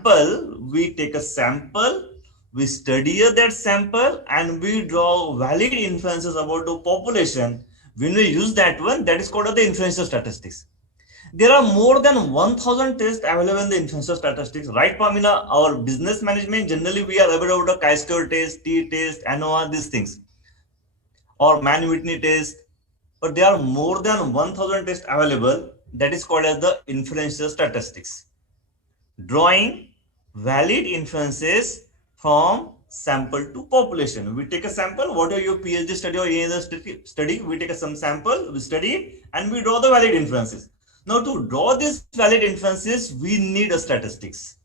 sample, we take a sample, we study that sample, and we draw valid inferences about the population. When we use that one, that is called the inferential statistics. There are more than 1000 tests available in the inferential statistics. Right, Pamina, our business management, generally we are aware of the chi-square test, t-test, ANOVA, these things, or man-Whitney test. But there are more than 1000 tests available. That is called as the inferential statistics. Drawing valid inferences from sample to population. We take a sample, whatever your PhD study or any other study, we take some sample, we study it, and we draw the valid inferences. Now, to draw these valid inferences, we need a statistics.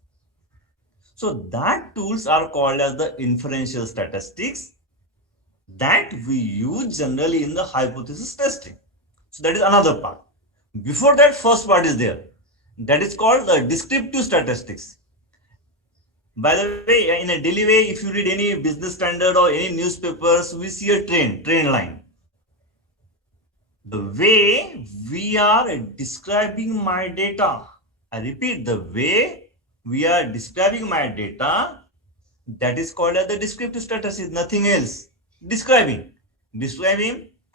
So that tools are called as the inferential statistics that we use generally in the hypothesis testing. So that is another part. Before that, first part is there. That is called the descriptive statistics. By the way, in a daily way, if you read any business standard or any newspapers, we see a train line. The way we are describing my data, I repeat, the way we are describing my data, that is called as the descriptive statistics, nothing else. Describing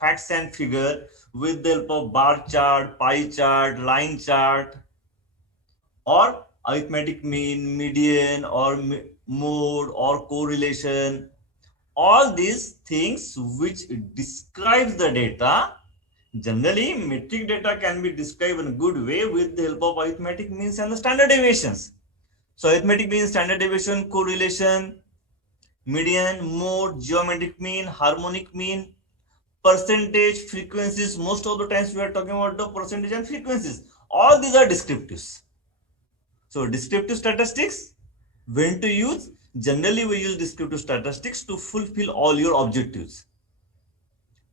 facts and figure with the help of bar chart, pie chart, line chart, or arithmetic mean, median, or mode, or correlation. All these things which describes the data. Generally, metric data can be described in a good way with the help of arithmetic means and the standard deviations. So arithmetic mean, standard deviation, correlation, median, mode, geometric mean, harmonic mean, percentage, frequencies. Most of the times we are talking about the percentage and frequencies. All these are descriptives. So descriptive statistics, when to use? Generally, we use descriptive statistics to fulfill all your objectives.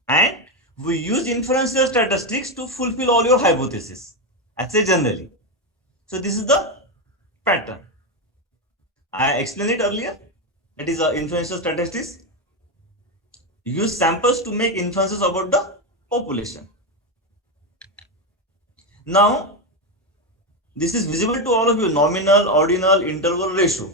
And we use inferential statistics to fulfill all your hypotheses. I say generally. So this is the pattern. I explained it earlier. That is inferential statistics. Use samples to make inferences about the population. Now, this is visible to all of you: nominal, ordinal, interval, ratio.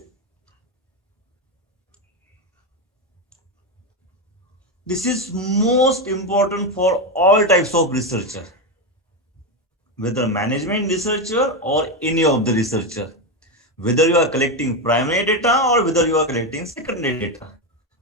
This is most important for all types of researcher, whether management researcher or any of the researcher, whether you are collecting primary data or whether you are collecting secondary data,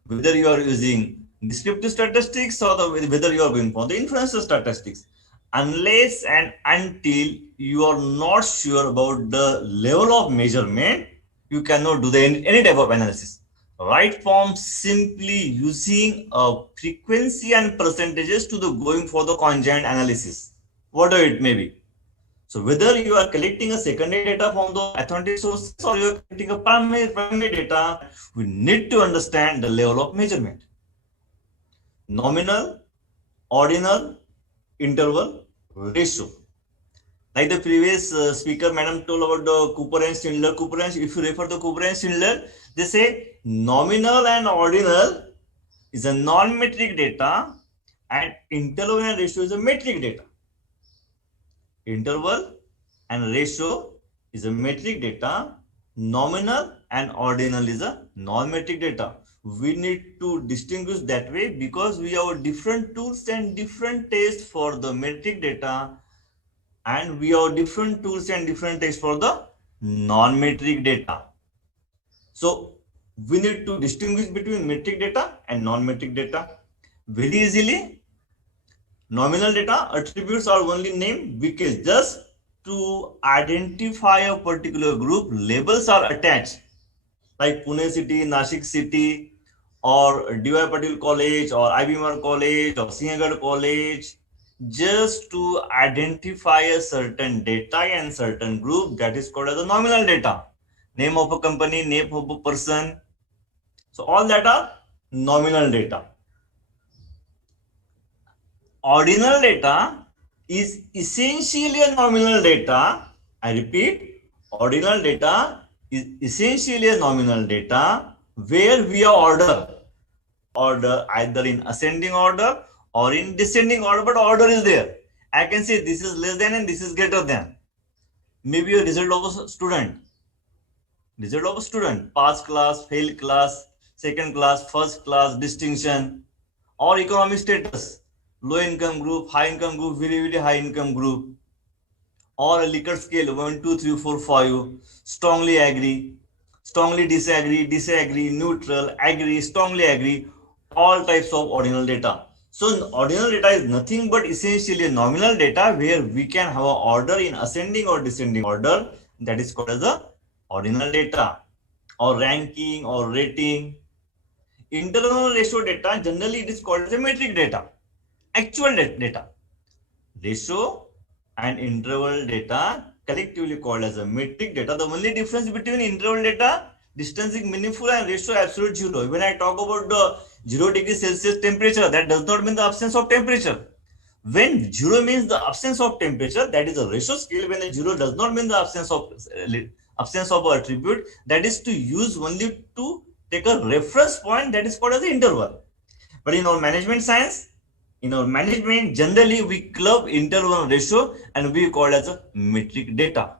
whether you are using descriptive statistics or whether you are going for the inferential statistics. Unless and until you are not sure about the level of measurement, you cannot do any type of analysis. Right from simply using a frequency and percentages to the going for the conjoint analysis, whatever it may be. So whether you are collecting a secondary data from the authentic sources or you are collecting a primary data, we need to understand the level of measurement. Nominal, ordinal, interval, ratio. Like the previous speaker, madam, told about the Cooper and Schindler. Cooper and, if you refer to Cooper and Schindler, they say nominal and ordinal is a non-metric data and interval and ratio is a metric data. Interval and ratio is a metric data. Nominal and ordinal is a non-metric data. We need to distinguish that way because we have different tools and different tests for the metric data, and we have different tools and different tests for the non-metric data. So we need to distinguish between metric data and non-metric data very easily. Nominal data attributes are only named because just to identify a particular group, labels are attached, like Pune city, Nashik city, or D.Y. Patil college, or IBMR college, or Sinhagad college, just to identify a certain data and certain group. That is called as the nominal data. Name of a company, name of a person. So all that are nominal data. Ordinal data is essentially a nominal data. I repeat, ordinal data is essentially a nominal data where we are order either in ascending order or in descending order, but order is there. I can say this is less than and this is greater than. Maybe a result of a student, Result of a student, pass class, fail class, second class, first class, distinction, or economic status, low income group, high income group, very, very high income group, or a Likert scale 1, 2, 3, 4, 5, strongly agree, strongly disagree, disagree, neutral, agree, strongly agree, all types of ordinal data. So ordinal data is nothing but essentially a nominal data where we can have an order in ascending or descending order, that is called as the ordinal data, or ranking or rating. Internal ratio data, generally it is called as a metric data, actual data. Ratio and interval data collectively called as a metric data. The only difference between interval data, distance is meaningful, and ratio absolute zero. When I talk about the 0 degree Celsius temperature, that does not mean the absence of temperature. When 0 means the absence of temperature, that is a ratio scale. When the 0 does not mean the absence of attribute, that is to use only to take a reference point, that is called as the interval. But in our management science, in our management, generally we club interval ratio and we call it as a metric data.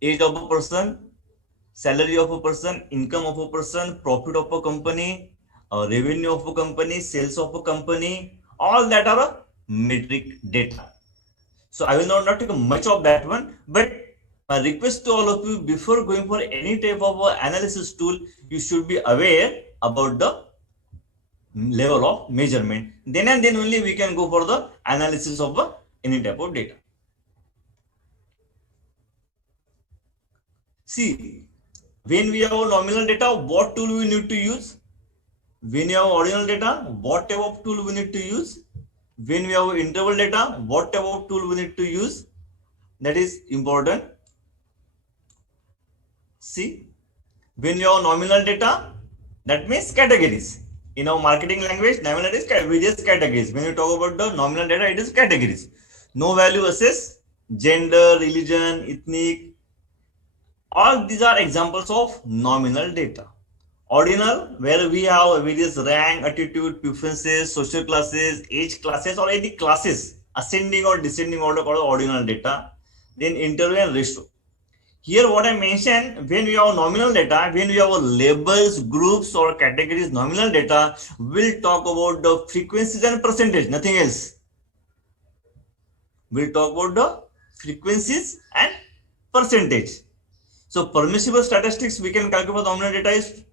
Age of a person, salary of a person, income of a person, profit of a company, revenue of a company, sales of a company, all that are a metric data. So I will not take much of that one, but my request to all of you, before going for any type of analysis tool, you should be aware about the level of measurement. Then and then only we can go for the analysis of any type of data. See, when we have nominal data, what tool we need to use? When you have ordinal data, what type of tool we need to use? When we have interval data, what type of tool we need to use? That is important. See, when you have nominal data, that means categories. In our marketing language, nominal is various categories. When you talk about the nominal data, it is categories. No value assess, gender, religion, ethnic, all these are examples of nominal data. Ordinal, where we have various rank, attitude, preferences, social classes, age classes, or any classes, ascending or descending order called ordinal data. Then interval and ratio. Here what I mentioned, when we have nominal data, when we have labels, groups or categories, nominal data, we'll talk about the frequencies and percentage, nothing else. We'll talk about the frequencies and percentage. So permissible statistics we can calculate for nominal data is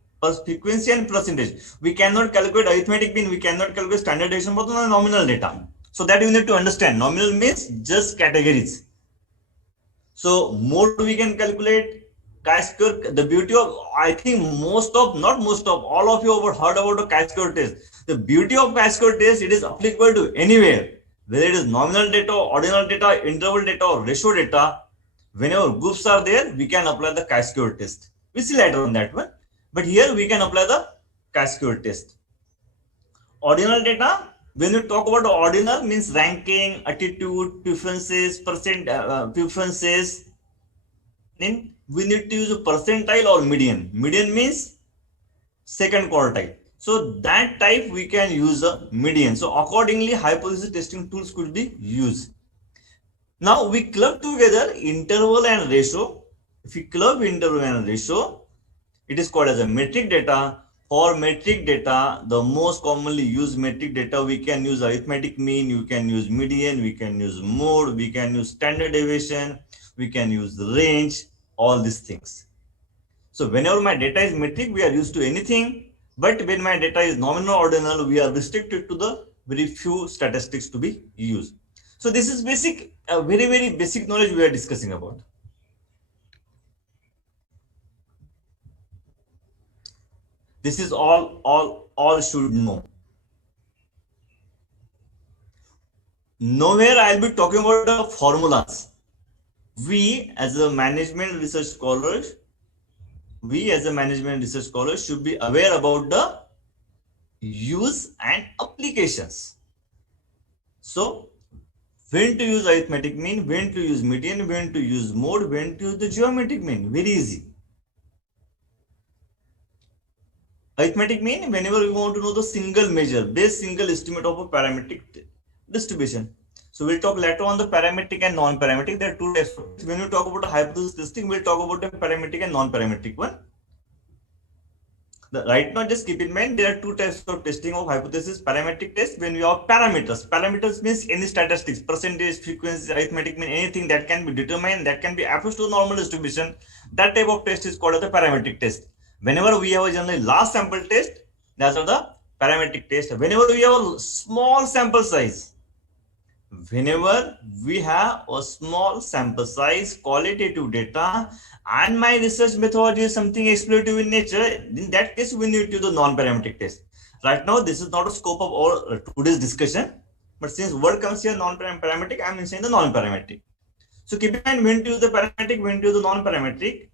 frequency and percentage. We cannot calculate arithmetic mean, we cannot calculate standard deviation for the nominal data. So that you need to understand. Nominal means just categories. So mode we can calculate, chi-square. The beauty of, I think not most of, all of you have heard about the chi-square test. The beauty of chi-square test, it is applicable to anywhere, whether it is nominal data, ordinal data, interval data, or ratio data. Whenever groups are there, we can apply the chi-square test. We see later on that one, but here we can apply the chi-square test. Ordinal data, when you talk about ordinal, means ranking, attitude, preferences, preferences. Then we need to use a percentile or median. Median means second quartile. So that type we can use a median. So accordingly, hypothesis testing tools could be used. Now we club together interval and ratio. If we club interval and ratio, it is called as a metric data. For metric data, the most commonly used metric data, we can use arithmetic mean, we can use median, we can use mode, we can use standard deviation, we can use the range, all these things. So whenever my data is metric, we are used to anything. But when my data is nominal ordinal, we are restricted to the very few statistics to be used. So this is basic, very, very basic knowledge we are discussing about. This is all should know. Nowhere I'll be talking about the formulas. We as a management research scholars should be aware about the use and applications. So when to use arithmetic mean, when to use median, when to use mode, when to use the geometric mean. Very easy. Arithmetic mean, whenever we want to know the single measure, base single estimate of a parametric distribution. So we'll talk later on the parametric and non-parametric. There are two types of tests. When we talk about the hypothesis testing, we'll talk about the parametric and non-parametric one. Right now, just keep in mind, there are two types of testing of hypothesis. Parametric test, when we have parameters. Parameters means any statistics, percentage, frequency, arithmetic, mean anything that can be determined, that can be approached to normal distribution. That type of test is called as the parametric test. Whenever we have a generally large sample test, that's the parametric test. Whenever we have a small sample size, whenever we have a small sample size, qualitative data, and my research methodology is something explorative in nature, in that case, we need to do the non-parametric test. Right now, this is not a scope of our today's discussion, but since word comes here non-parametric, I am saying the non-parametric. So keep in mind when to use the parametric, when to use the non-parametric.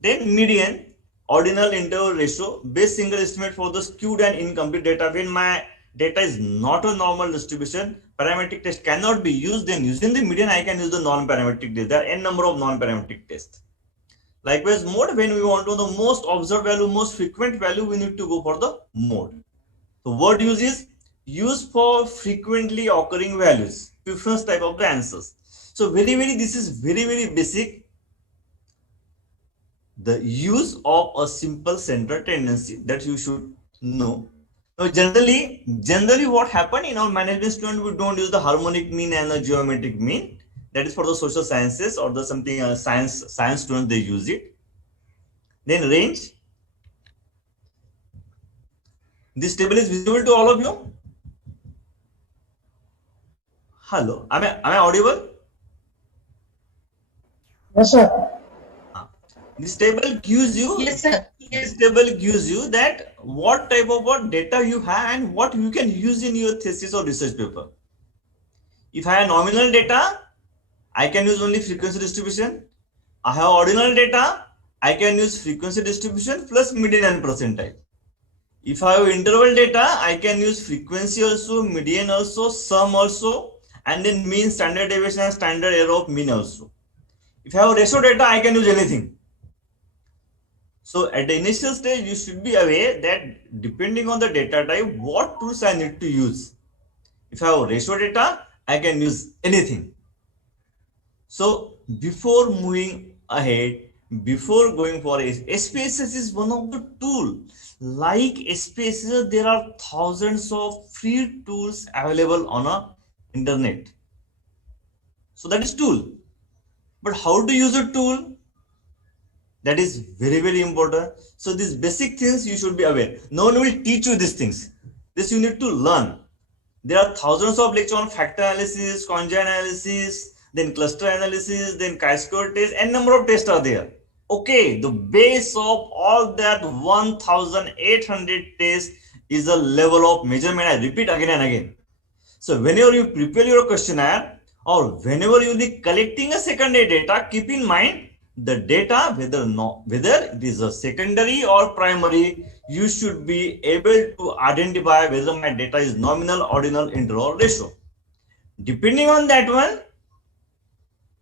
Then median, ordinal interval ratio, base single estimate for the skewed and incomplete data. When my data is not a normal distribution, parametric test cannot be used. Then using the median, I can use the non-parametric test. There are n number of non-parametric tests. Likewise, mode, when we want to know the most observed value, most frequent value, we need to go for the mode. The word use is used for frequently occurring values, preference type of the answers. So this is very basic. The use of a simple central tendency that you should know. Now, generally what happened in our management student, we don't use the harmonic mean and the geometric mean. That is for the social sciences or the something science students, they use it. Then range. This table is visible to all of you. Hello, am I audible? Yes, sir. This table gives you, Yes, sir. This table gives you that what type of what data you have and what you can use in your thesis or research paper. If I have nominal data, I can use only frequency distribution. I have ordinal data, I can use frequency distribution plus median and percentile. If I have interval data, I can use frequency also, median also, sum also, and then mean, standard deviation and standard error of mean also. If I have ratio data, I can use anything. So at the initial stage, you should be aware that depending on the data type, what tools I need to use. If I have ratio data, I can use anything. So before moving ahead, before going for SPSS is one of the tools. Like SPSS, there are thousands of free tools available on a internet. So that is tool. But how to use a tool? That is very important. So these basic things you should be aware. No one will teach you these things. This you need to learn. There are thousands of lectures on factor analysis, conjoint analysis, then cluster analysis, then chi-square test, and number of tests are there. Okay, the base of all that 1,800 tests is a level of measurement. I repeat again and again. So whenever you prepare your questionnaire or whenever you be collecting a secondary data, keep in mind the data, whether it is a secondary or primary, you should be able to identify whether my data is nominal, ordinal, interval, or ratio. Depending on that one,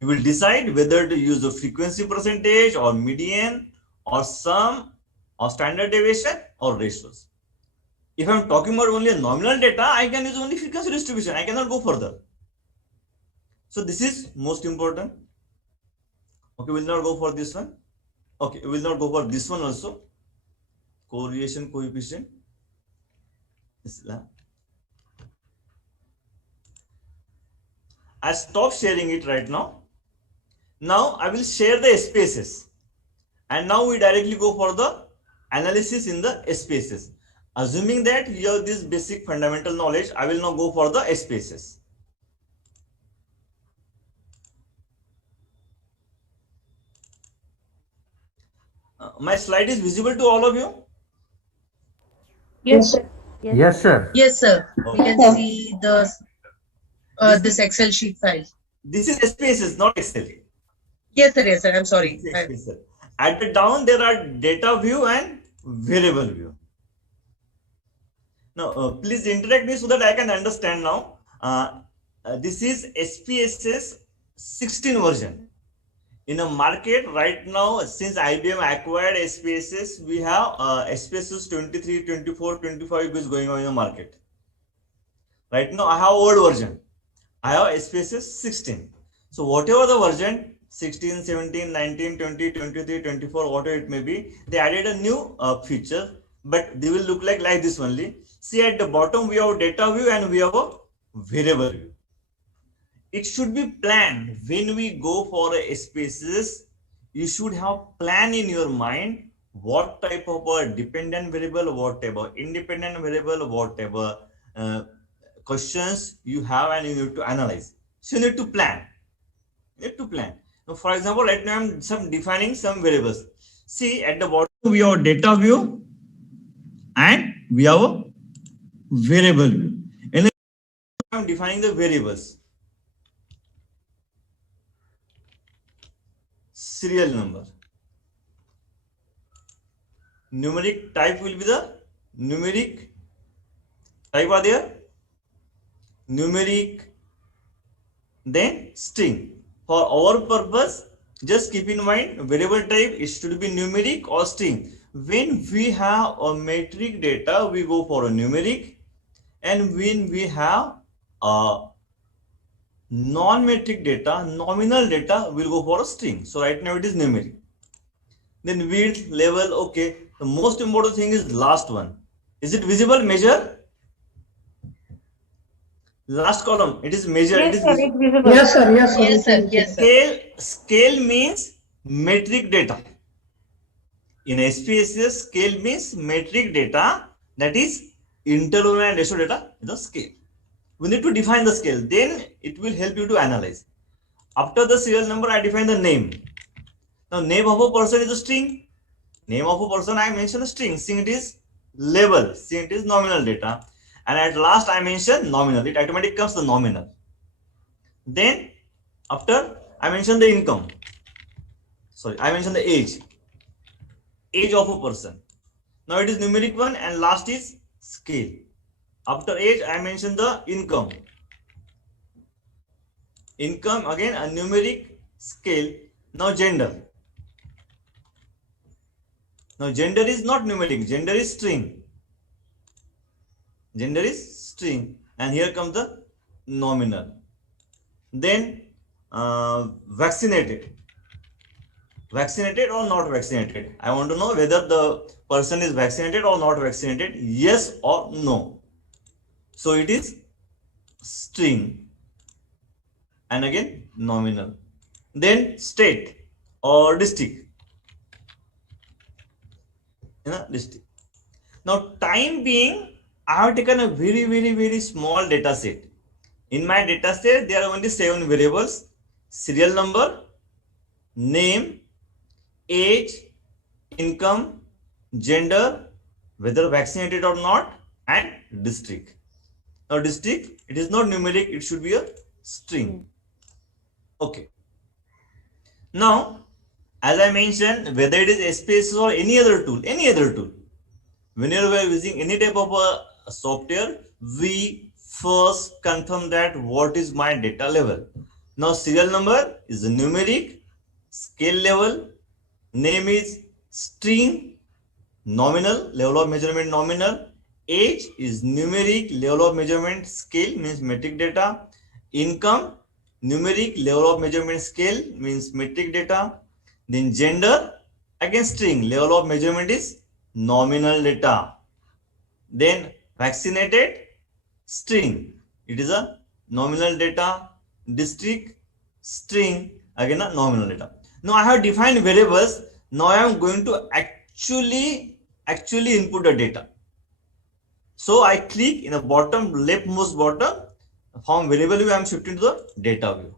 you will decide whether to use the frequency percentage or median or sum or standard deviation or ratios. If I'm talking about only a nominal data, I can use only frequency distribution. I cannot go further. So this is most important. Okay, we'll not go for this one. Okay, we'll not go for this one also. Correlation coefficient. I stop sharing it right now. Now I will share the SPSS. And now we directly go for the analysis in the SPSS. Assuming that you have this basic fundamental knowledge, I will now go for the SPSS. My slide is visible to all of you? Yes, sir. Yes, sir. Yes, sir. Okay. We can see the this Excel sheet file. This is SPSS, not Excel. Yes, sir. Yes, sir. I'm sorry. At the down, there are data view and variable view. Now, please interact me so that I can understand now. This is SPSS 16 version. In a market right now, since IBM acquired SPSS, we have SPSS 23, 24, 25 is going on in the market. Right now, I have old version. I have SPSS 16. So whatever the version 16, 17, 19, 20, 23, 24, whatever it may be, they added a new feature, but they will look like this only. See, at the bottom we have data view and we have a variable view. It should be planned. When we go for a SPSS, you should have plan in your mind what type of a dependent variable, what type of independent variable, what type of questions you have, and you need to analyze. So you need to plan. You need to plan. Now, for example, right now I'm defining some variables. See, at the bottom we have data view and we have a variable view. And I'm defining the variables. Serial number. Numeric type will be the numeric type are there. Numeric, then string. For our purpose, just keep in mind variable type it should be numeric or string. When we have a metric data, we go for a numeric, and when we have a non-metric data, nominal data, we'll go for a string. So right now it is numeric. Then width, level, okay. The most important thing is last one. Is it visible? Measure. Last column, it is measure. Yes, It is sir, visible. it's visible. Yes, sir. Yes, sir. Yes, sir. Yes, sir. Scale means metric data. In SPSS, scale means metric data, that is interval and ratio data is the scale. We need to define the scale, then it will help you to analyze. After the serial number, I define the name. Now, name of a person is a string. Name of a person, I mention a string. String it is label. String it is nominal data. And at last, I mention nominal. It automatically comes the nominal. Then, after I mention the income. Sorry, I mention the age. Age of a person. Now it is numeric one, and last is scale. After age, I mention the income. Income again a numeric, scale. Now gender. Now gender is not numeric, gender is string. Gender is string, and here comes the nominal. Then vaccinated. Vaccinated or not vaccinated? I want to know whether the person is vaccinated or not vaccinated. Yes or no. So it is string, and again nominal. Then state or district. District. Now time being, I have taken a very small data set. In my data set, there are only 7 variables: serial number, name, age, income, gender, whether vaccinated or not, and district. Now district, it is not numeric, it should be a string. Okay. Now, as I mentioned, whether it is SPSS or any other tool, whenever we are using any type of a software, we first confirm that what is my data level. Now, serial number is a numeric, scale level, name is string, nominal, level of measurement nominal, age is numeric, level of measurement scale means metric data, income, numeric, level of measurement scale means metric data, then gender, again string, level of measurement is nominal data. Then vaccinated, string, it is a nominal data, district, string, again a nominal data. Now I have defined variables. Now I am going to actually input the data. So I click in the bottom, leftmost bottom, from variable view I am shifting to the data view.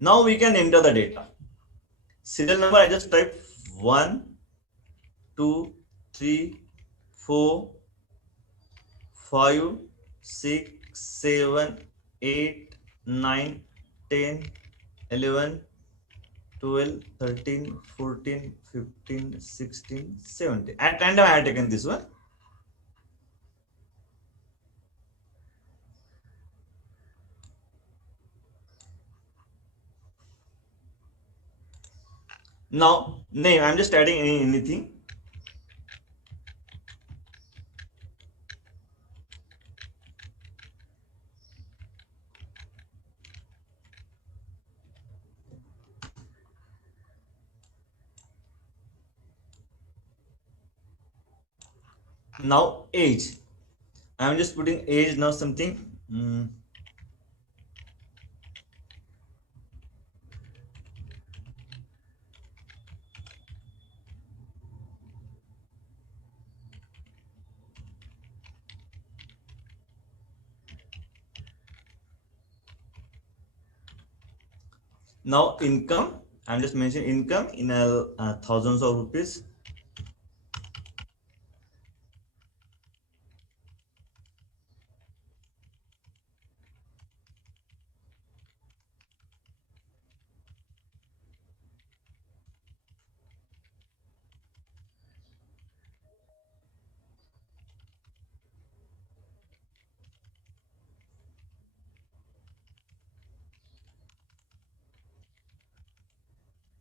Now we can enter the data. Serial number, I just type 1, 2, 3, 4, 5, 6, 7, 8, 9, 10, 11, 12, 13, 14, 15, 16, 17. At random I have taken this one. Now name, I am just adding anything. Now age. I'm just putting age now something. Now income. I'm just mentioning income in thousands of rupees.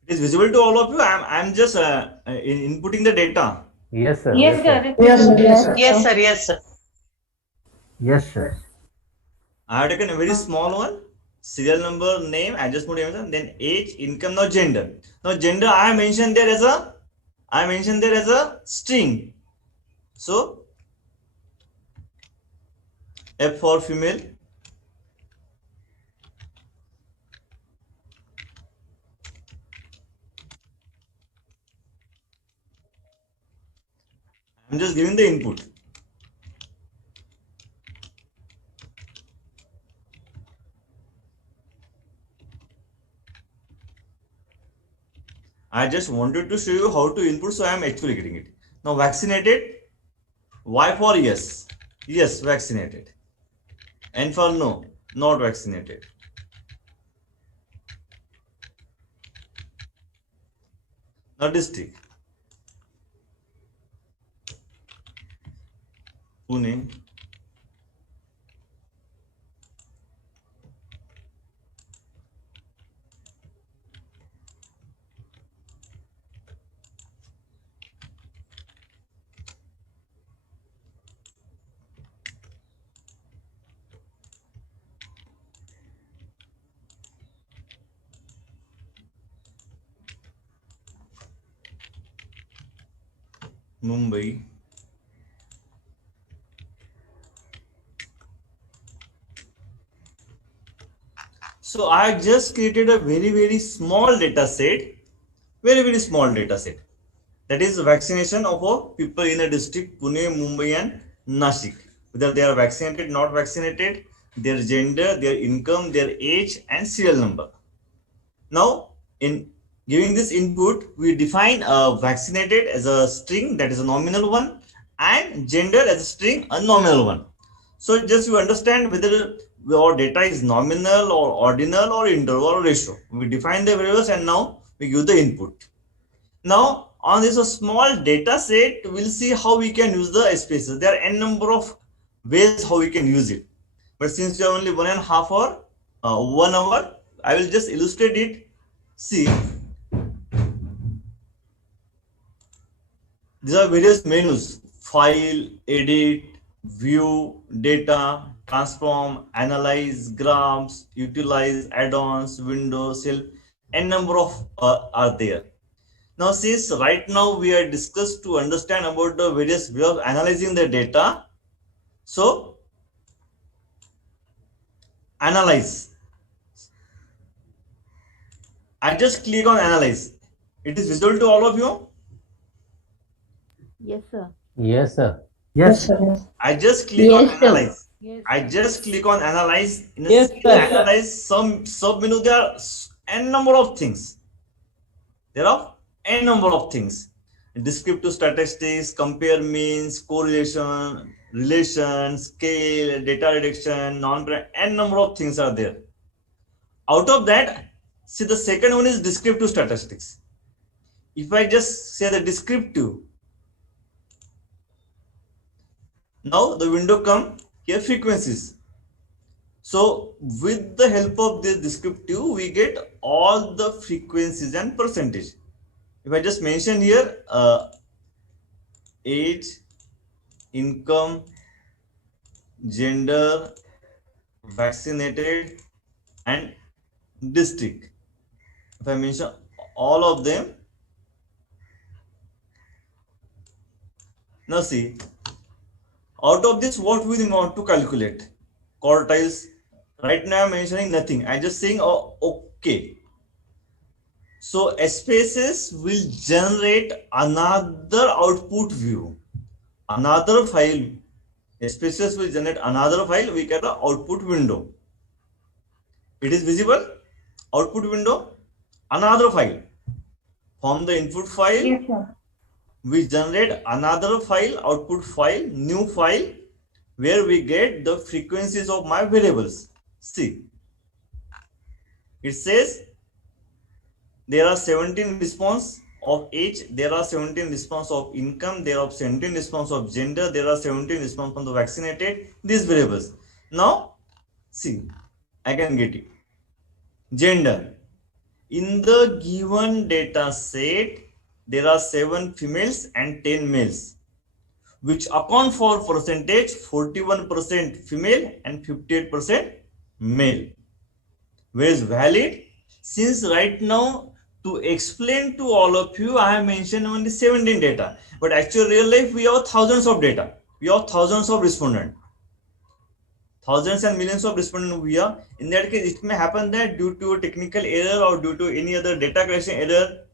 It is visible to all of you. I'm just inputting the data. Yes, sir. Yes, sir. It Yes, is sir. visible. Yes, sir. Yes, sir. Yes, sir. I have taken a very small one. Serial number, name. I just put everything. Then age, income. Now gender. Now gender. I mentioned there as a string. So F for female. I'm just giving the input. I just wanted to show you how to input, so I am actually getting it. Now vaccinated. Y for yes. Yes, vaccinated. N for no, not vaccinated. Now district. Pune. Mumbai. So I just created a very small data set, very small data set. That is vaccination of people in a district Pune, Mumbai, and Nashik. Whether they are vaccinated, not vaccinated, their gender, their income, their age, and serial number. Now, in giving this input, we define vaccinated as a string, that is a nominal one, and gender as a string, a nominal one. So just you understand whether our data is nominal or ordinal or integer or ratio. We define the variables and now we give the input. Now on this small data set, we'll see how we can use the SPSS. There are n number of ways how we can use it. But since you have only 1.5 hour, 1 hour, I will just illustrate it. See, these are various menus: file, edit, view, data, transform, analyze, graphs, utilize, add-ons, windows, help. N number of are there. Now, since right now we are discussed to understand about the various way of analyzing the data, so analyze. I just click on analyze. It is visible to all of you. Yes, sir. Yes, sir. Yes, Yes. sir. I just click on Yes, sir. analyze. Yes. I just click on analyze. In a Yes, single sir. analyze some sub menu, there are n number of things. There are n number of things. Descriptive statistics, compare means, correlation, relation, scale, data reduction, n number of things are there. Out of that, see, the second one is descriptive statistics. If I just say the descriptive, now the window come here, frequencies. So with the help of this descriptive, we get all the frequencies and percentage. If I just mention here age, income, gender, vaccinated, and district, if I mention all of them, now see, Out of this, what we want to calculate? Quartiles. Right now I'm mentioning nothing. I'm just saying, oh, okay. So SPSS will generate another output view, another file. SPSS will generate another file. We get the output window. It is visible. Output window, another file. From the input file, Yes, sir. we generate another file, output file, new file, where we get the frequencies of my variables. See, it says there are 17 response of age, there are 17 response of income, there are 17 response of gender, there are 17 response from the vaccinated, these variables. Now, see, I can get it. Gender. In the given data set, there are 7 females and 10 males, which account for percentage 41% female and 58% male. Where is valid? Since right now, to explain to all of you, I have mentioned only 17 data, but actually real life we have thousands of data. We have thousands of respondents, thousands and millions of respondents we are. In that case, it may happen that due to a technical error or due to any other data collection error,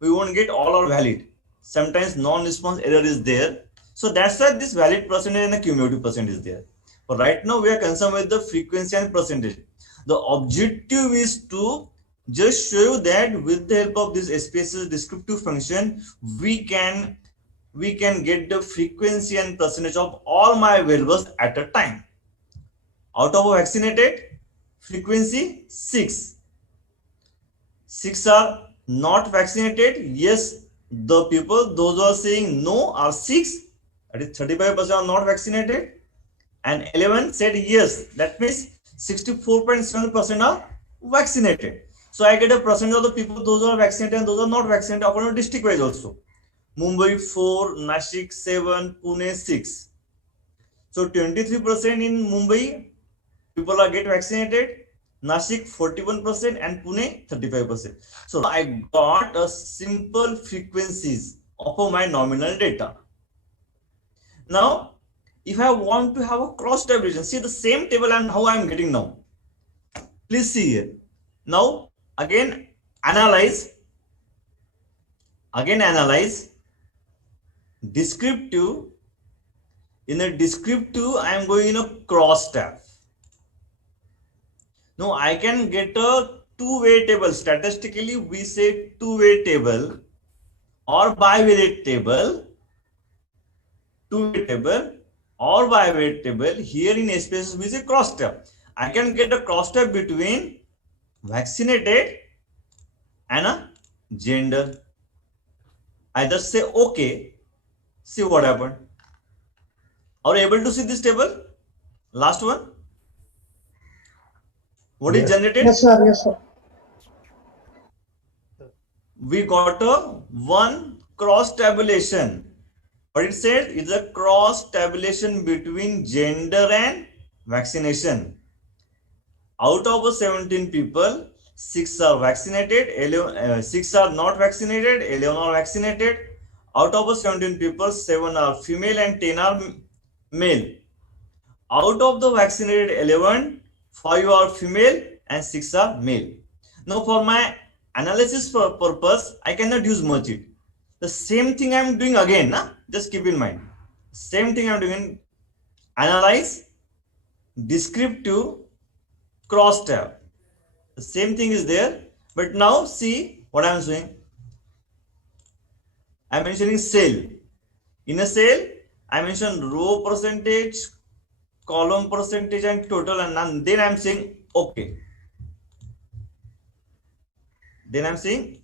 we won't get all are valid. Sometimes non-response error is there. So that's why this valid percentage and the cumulative percentage is there. But right now we are concerned with the frequency and percentage. The objective is to just show you that with the help of this SPSS descriptive function, we can get the frequency and percentage of all my variables at a time. Out of vaccinated, frequency 6. 6 are not vaccinated. Yes, the people, those who are saying no are 6. That is 35% are not vaccinated. And 11 said yes. That means 64.7% are vaccinated. So I get a percentage of the people, those who are vaccinated and those who are not vaccinated according to district wise also. Mumbai 4, Nashik 7, Pune 6. So 23% in Mumbai people are get vaccinated. Nashik 41% and Pune 35%. So I got a simple frequencies of my nominal data. Now, if I want to have a cross tabulation, see the same table and how I am getting now. Please see here. Now, again analyze. Descriptive. In a descriptive, I am going in a cross tab. Now I can get a two-way table. Statistically, we say two-way table or bivariate table. Two-way table or bivariate table. Here in SPSS, we say cross tab. I can get a cross tab between vaccinated and a gender. I just say okay. See what happened. Are you able to see this table? Last one. What is generated? Yes, sir. Yes, sir. We got a one cross tabulation. What it says is a cross tabulation between gender and vaccination. Out of 17 people, 6 are vaccinated, 6 are not vaccinated, 11 are vaccinated. Out of 17 people, 7 are female and 10 are male. Out of the vaccinated 11, 5 are female and 6 are male. Now for my analysis purpose, I cannot use merge it. The same thing I am doing again. Just keep in mind. Same thing I am doing. Analyze, descriptive, cross tab. The same thing is there. But now see what I am saying. I am mentioning cell. In a cell, I mention row percentage, column percentage and total, and then I am saying okay. Then I am saying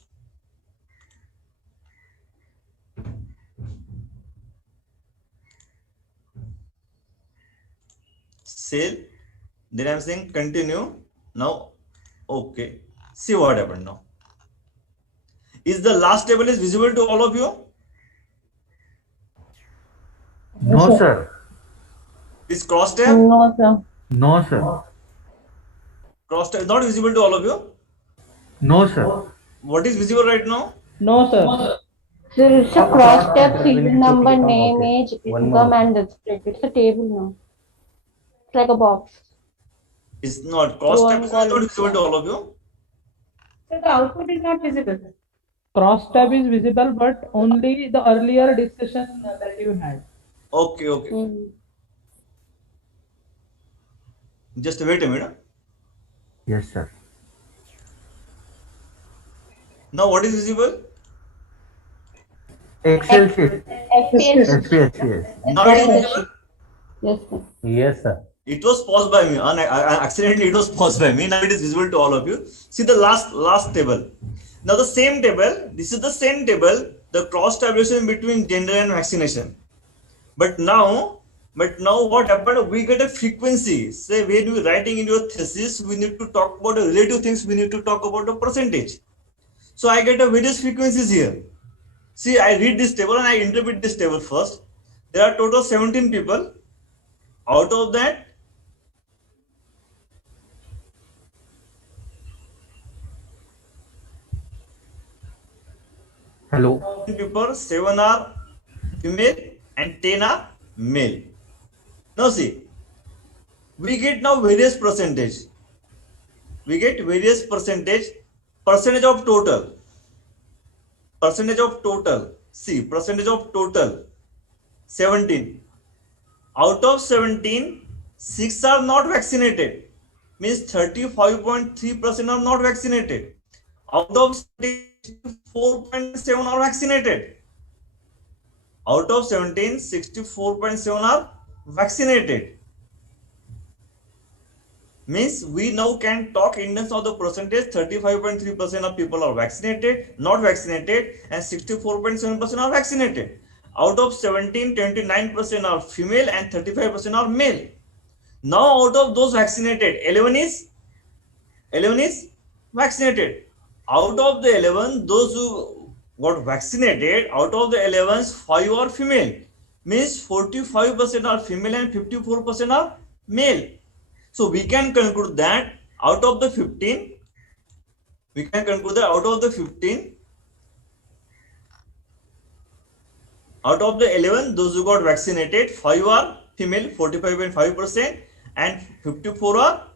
cell, then I am saying continue. Now okay, see what happened now. Is the last table is visible to all of you? No, sir. Is cross tab? No, sir. No, sir. Cross tab is not visible to all of you? No, sir. What is visible right now? No, sir. There is a cross tab, We serial need to number, click on name, OK. age, One income, more. and district. It's a table now. It's like a box. It's not cross tab is not visible to all of you. So the output is not visible. Cross tab is visible, but only the earlier discussion that you had. Okay, okay. Just wait a minute. Yes, sir. Now what is visible? Excel sheet. FPS. SPSS. Now it is visible. Yes, sir. Yes, sir. It was paused by me. Accidentally, it was paused by me. Now it is visible to all of you. See the last table. Now the same table. This is the same table. The cross tabulation between gender and vaccination. But now what happened? We get a frequency. Say when you writing in your thesis, we need to talk about the relative things. We need to talk about the percentage. So I get a various frequencies here. See, I read this table and I interpret this table first. There are total 17 people. Out of that, Hello. people, 7 are female and 10 are male. Now see, we get now various percentage. We get various percentage of total. Percentage of total. See, percentage of total 17. Out of 17, 6 are not vaccinated. Means 35.3% are not vaccinated. Out of 64.7 are vaccinated. Out of 17, 64.7 are vaccinated. Means we now can talk in terms of the percentage. 35.3% of people are vaccinated, not vaccinated, and 64.7% are vaccinated. Out of 17, 29% are female and 35% are male. Now out of those vaccinated, 11 is vaccinated. Out of the 11, those who got vaccinated, out of the 11s, 5 are female. Means 45% are female and 54% are male. So we can conclude that out of the 15, out of the 11, those who got vaccinated, 5 are female, 45.5%, and 54 are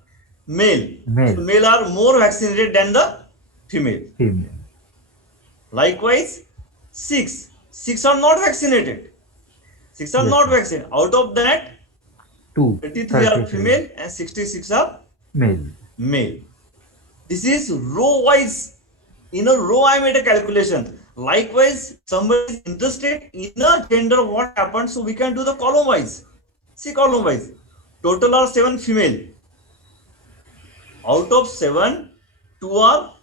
male. So male are more vaccinated than the female. Likewise, 6 are not vaccinated. 6 are not vaccinated. Out of that, 33 are female and 66 are male. This is row wise. In a row, I made a calculation. Likewise, somebody is interested in a gender, what happened? So we can do the column wise. See, column wise. Total are 7 female. Out of 7, 2 are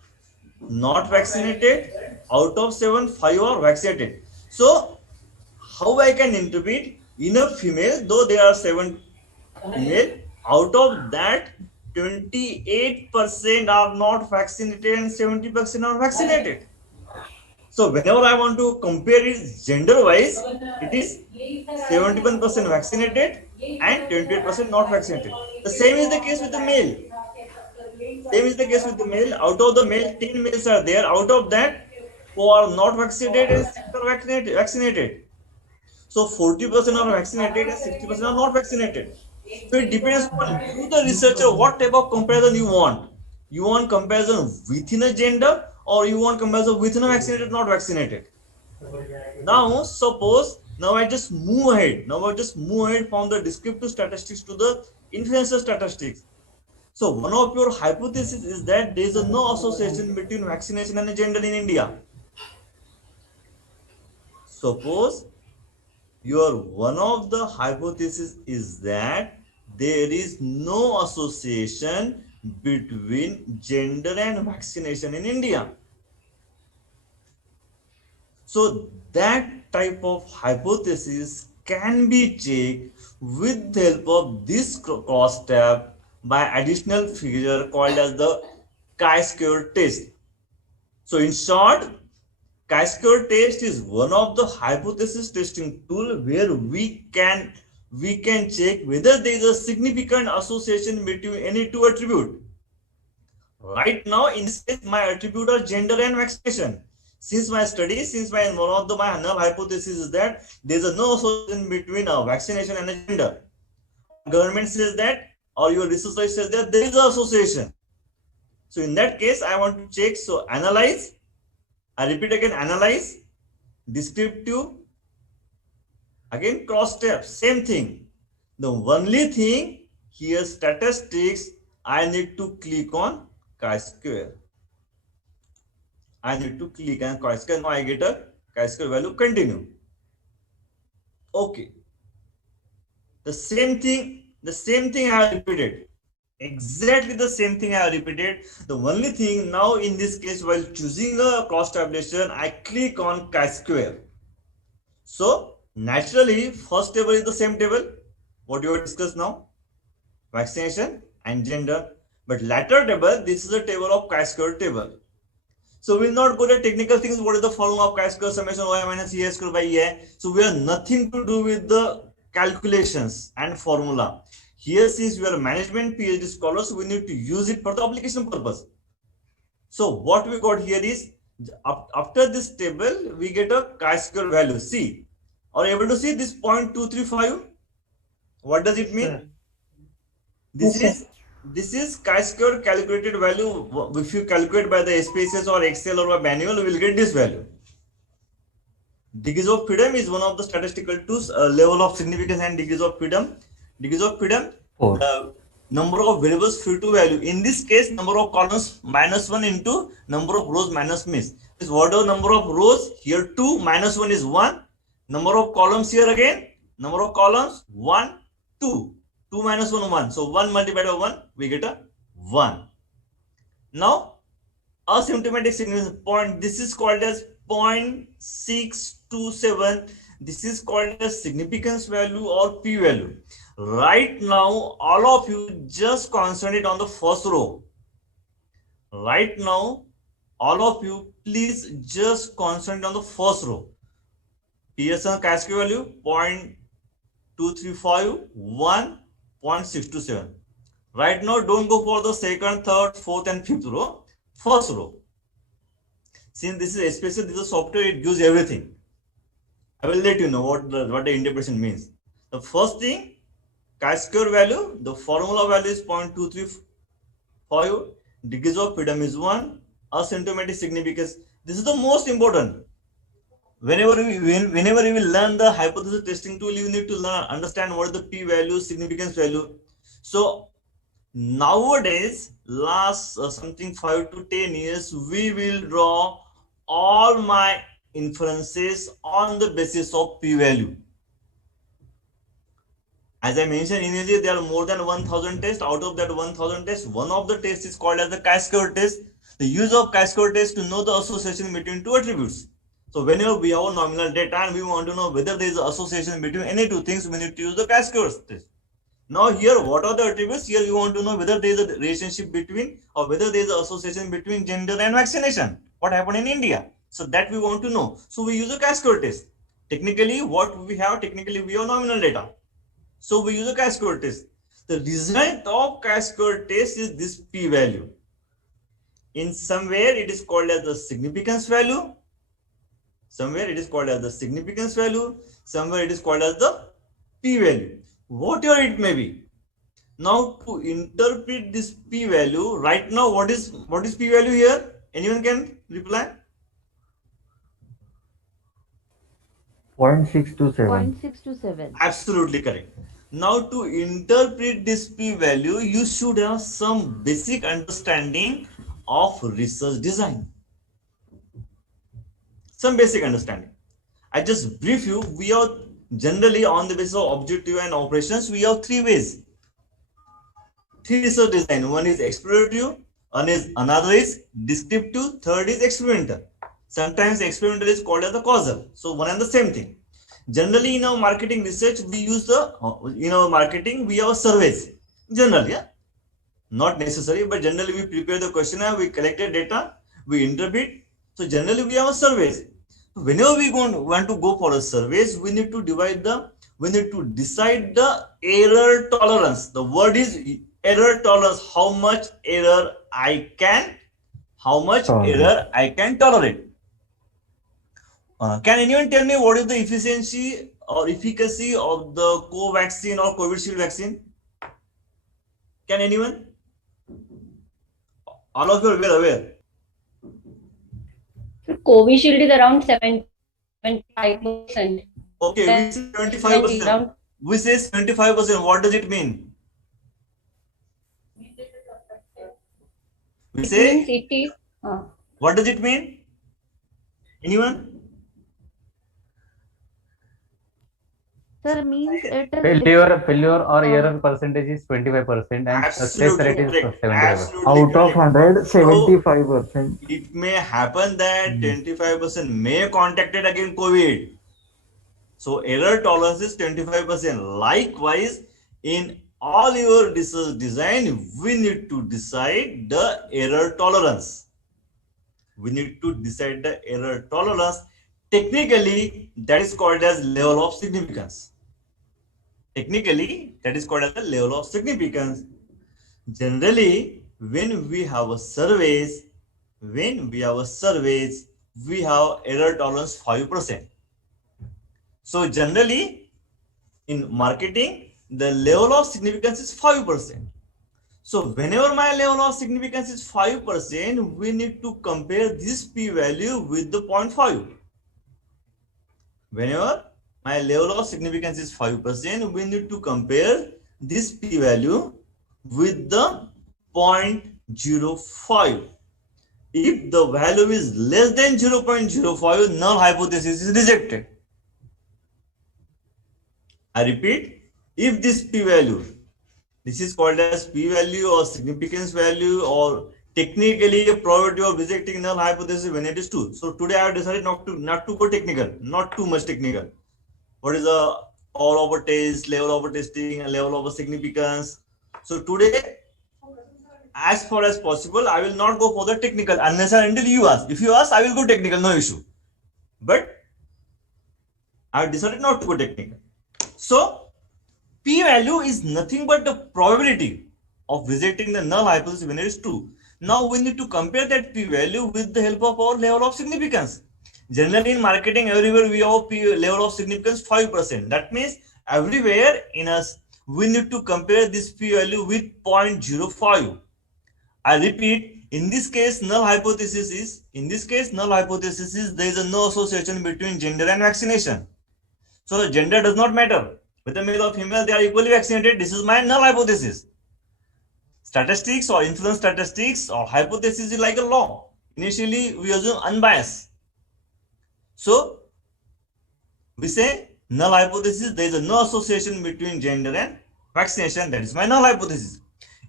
not vaccinated. Out of 7, 5 are vaccinated. So, how I can interpret? In a female, though there are 7 female, out of that 28% are not vaccinated and 70% are vaccinated. So whenever I want to compare it gender wise, it is 71% vaccinated and 28% not vaccinated. The same is the case with the male. Out of the male, 10 males are there. Out of that, 4 are not vaccinated and 6 are vaccinated. So 40% are vaccinated and 60% are not vaccinated. So it depends on you, the researcher, what type of comparison you want. You want comparison within a gender or you want comparison within a vaccinated, not vaccinated. Now suppose, now I just move ahead. From the descriptive statistics to the influencer statistics. So one of your hypotheses is that there is no association between vaccination and gender in India. Suppose one of the hypothesis is that there is no association between gender and vaccination in India. So that type of hypothesis can be checked with the help of this cross tab by additional figure called as the chi-square test. So in short, chi-square test is one of the hypothesis testing tool where we can check whether there is a significant association between any two attributes. Right now, in this case, my attribute are gender and vaccination. Since my study, one of my null hypothesis is that there is no association between vaccination and a gender. Government says that, or your research says that there is an association. So in that case, I want to check. So analyze. I repeat again, analyze, descriptive, again cross step, same thing. The only thing here, statistics, I need to click on chi-square. I need to click on chi-square. Now I get a chi-square value. Continue. Okay. The same thing I have repeated. Exactly the same thing I have repeated. The only thing now in this case, while choosing a cross tabulation, I click on chi-square. So naturally, first table is the same table what you have discussed now, vaccination and gender. But latter table, this is a table of chi-square table. So we'll not go to technical things. What is the formula of chi-square summation y minus e square by e? So we have nothing to do with the calculations and formula. Here, since we are management PhD scholars, we need to use it for the application purpose. So what we got here is, after this table, we get a chi-square value. See, are you able to see this 0.235? What does it mean? This is chi-square calculated value. If you calculate by the SPSS or Excel or by manual, we will get this value. Degrees of freedom is one of the statistical tools, level of significance and degrees of freedom. Degrees of freedom, the number of variables free to value. In this case, number of columns -1 into number of rows minus miss. Is whatever number of rows here 2 -1 is 1. Number of columns here again, number of columns 1, 2. 2 minus 1, 1. So 1 multiplied by 1, we get a 1. Now, asymptomatic significance point, this is called as 0.627. This is called as significance value or p value. Right now, all of you just concentrate on the first row. Right now, all of you please just concentrate on the first row. Pearson chi-square value 0.235, 1.627. Right now, don't go for the second, third, fourth, and fifth row. First row. Since this is SPSS, this is a software, it gives everything. I will let you know what the interpretation means. The first thing, chi-square value, the formula value is 0.235, degrees of freedom is 1, asymptomatic significance. This is the most important. Whenever you will learn the hypothesis testing tool, you need to understand what is the p value, significance value. So nowadays, last something 5 to 10 years, we will draw all my inferences on the basis of p value. As I mentioned initially, there are more than 1000 tests. Out of that 1000 tests, one of the tests is called as the chi-square test. The use of chi-square test to know the association between two attributes. So whenever we have a nominal data and we want to know whether there is an association between any two things, we need to use the chi-square test. Now here, what are the attributes? Here we want to know whether there is a relationship between, or whether there is an association between gender and vaccination. What happened in India? So that we want to know. So we use a chi-square test. Technically, what we have, we have nominal data. So we use a chi-square test. The result of chi-square test is this p value. In somewhere it is called as the significance value. Somewhere it is called as the significance value. Somewhere it is called as the p value. Whatever it may be. Now to interpret this p value, right now what is p value here? Anyone can reply? 0.627. 0.627. Absolutely correct. Now to interpret this p value, you should have some basic understanding of research design. Some basic understanding. I just brief you. We are generally on the basis of objective and operations. We have three ways. Three research design. One is explorative, another is descriptive, third is experimental. Sometimes experimental is called as the causal. So one and the same thing. Generally in our marketing research, we use we have surveys. Generally, yeah. Not necessary, but generally we prepare the questionnaire, we collected data, we interpret. So generally we have surveys. Whenever we want to go for a surveys, we need to decide the error tolerance. The word is error tolerance. How much error I can tolerate. Can anyone tell me what is the efficiency or efficacy of the co-vaccine or Covishield vaccine? Can anyone? All of you are well aware. Covishield is around 75%. Okay, we say 75%. We say 75%. What does it mean? We It say, means it is. what does it mean? Anyone? Sir, means it is Failure or error percentage is 25% and success rate Absolutely is correct. 75%. Absolutely Out of correct. 100, So, 75%. it may happen that 25% may contacted again COVID. So error tolerance is 25%. Likewise, in all your research design, we need to decide the error tolerance. We need to decide the error tolerance. Technically, that is called as level of significance. Technically, that is called as the level of significance. Generally, when we have surveys, we have error tolerance 5%. So generally, in marketing, the level of significance is 5%. So whenever my level of significance is 5%, we need to compare this p-value with the 0.5. Whenever my level of significance is 5%, we need to compare this p-value with the 0.05. If the value is less than 0.05, null hypothesis is rejected. I repeat, if this p-value, this is called as p-value or significance value, or technically a probability of rejecting null hypothesis when it is 2. So today I have decided not to go technical, not too much technical. What is the all over test, level over testing, and level over significance? So today, as far as possible, I will not go for the technical unless and until you ask. If you ask, I will go technical, no issue. But I have decided not to go technical. So p-value is nothing but the probability of rejecting the null hypothesis when it is 2. Now we need to compare that p-value with the help of our level of significance. Generally in marketing, everywhere we have level of significance 5%. That means everywhere in us, we need to compare this p-value with 0.05. I repeat, in this case, null hypothesis is there is a no association between gender and vaccination. So gender does not matter. Whether male or female, they are equally vaccinated. This is my null hypothesis. Statistics or influence statistics or hypothesis is like a law. Initially, we assume unbiased. So we say null hypothesis, there is a no association between gender and vaccination. That is my null hypothesis.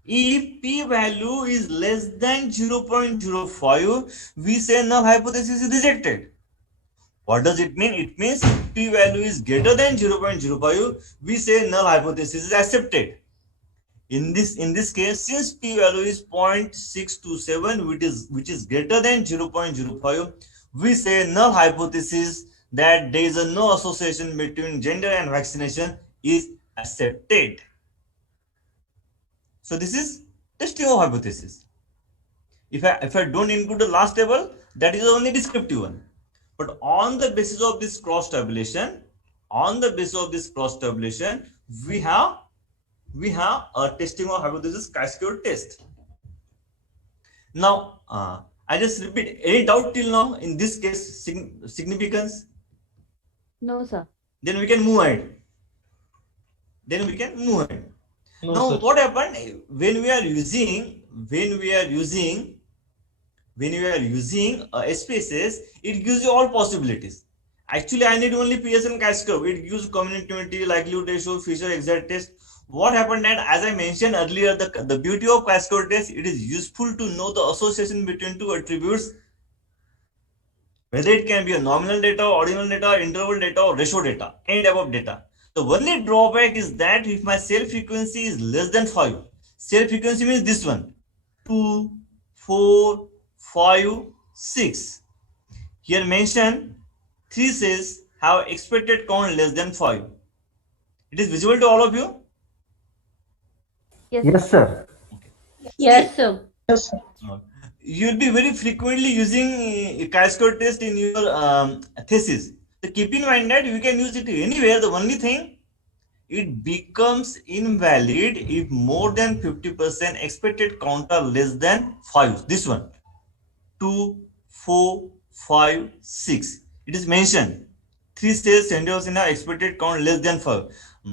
If p-value is less than 0.05, we say null hypothesis is rejected. What does it mean? It means if p-value is greater than 0.05, we say null hypothesis is accepted. In this case, since p-value is 0.627, which is greater than 0.05, we say null hypothesis that there is a no association between gender and vaccination is accepted. So this is testing of hypothesis. If I don't include the last table, that is only descriptive one. But on the basis of this cross tabulation, we have a testing of hypothesis cascade test. Now, I just repeat, any doubt till now in this case significance? No, sir. Then we can move ahead. No, Now, sir. what happened when we are using SPSS? It gives you all possibilities. Actually, I need only PS and chi-square. It gives community, likelihood ratio, Fisher exact test. What happened that, as I mentioned earlier, the beauty of chi-square test, it is useful to know the association between two attributes, whether it can be a nominal data, ordinal data, interval data, or ratio data, any type of data. The only drawback is that if my cell frequency is less than 5, cell frequency means this one, 2, 4, 5, 6. Here mentioned 3 cells have expected count less than 5. It is visible to all of you? Yes, Yes, sir. Yes, sir. Yes, sir. you'll be very frequently using chi-square test in your thesis. So keep in mind that you can use it anywhere. The only thing, it becomes invalid if more than 50% expected count are less than 5. This one, 2, 4, 5, 6. It is mentioned 3 cells centers in a expected count less than 5.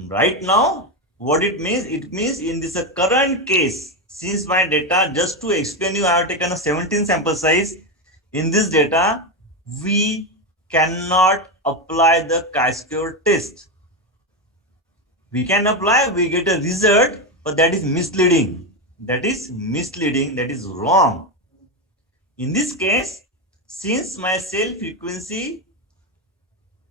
Right now, what it means? It means in this current case, since my data, just to explain you, I have taken a 17 sample size. In this data, we cannot apply the chi-square test. We can apply, we get a result, but that is misleading. That is misleading, that is wrong. In this case, since my cell frequency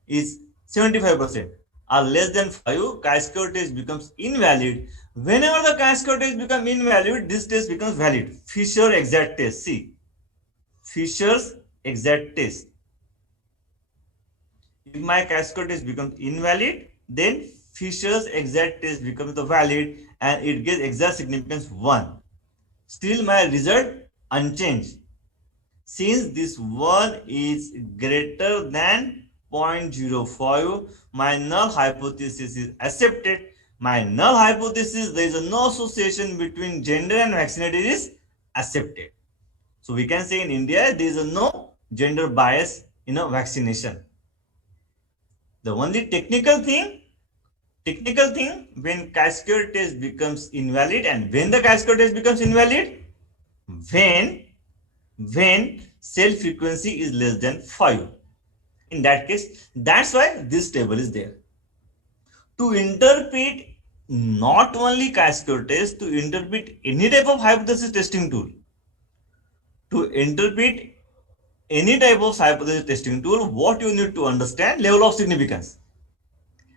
is 75% or less than 5, chi-square test becomes invalid. Whenever the chi-square test becomes invalid, this test becomes valid. Fisher exact test. See, Fisher's exact test. If my chi-square test becomes invalid, then Fisher's exact test becomes the valid and it gets exact significance 1. Still my result unchanged. Since this 1 is greater than 0.05, my null hypothesis is accepted. My null hypothesis, there is no association between gender and vaccination, is accepted. So we can say in India, there is no gender bias in a vaccination. The only technical thing, when chi-square test becomes invalid, and when the chi-square test becomes invalid, when cell frequency is less than 5. In that case, that's why this table is there. To interpret not only chi-square test, to interpret any type of hypothesis testing tool, what you need to understand, level of significance.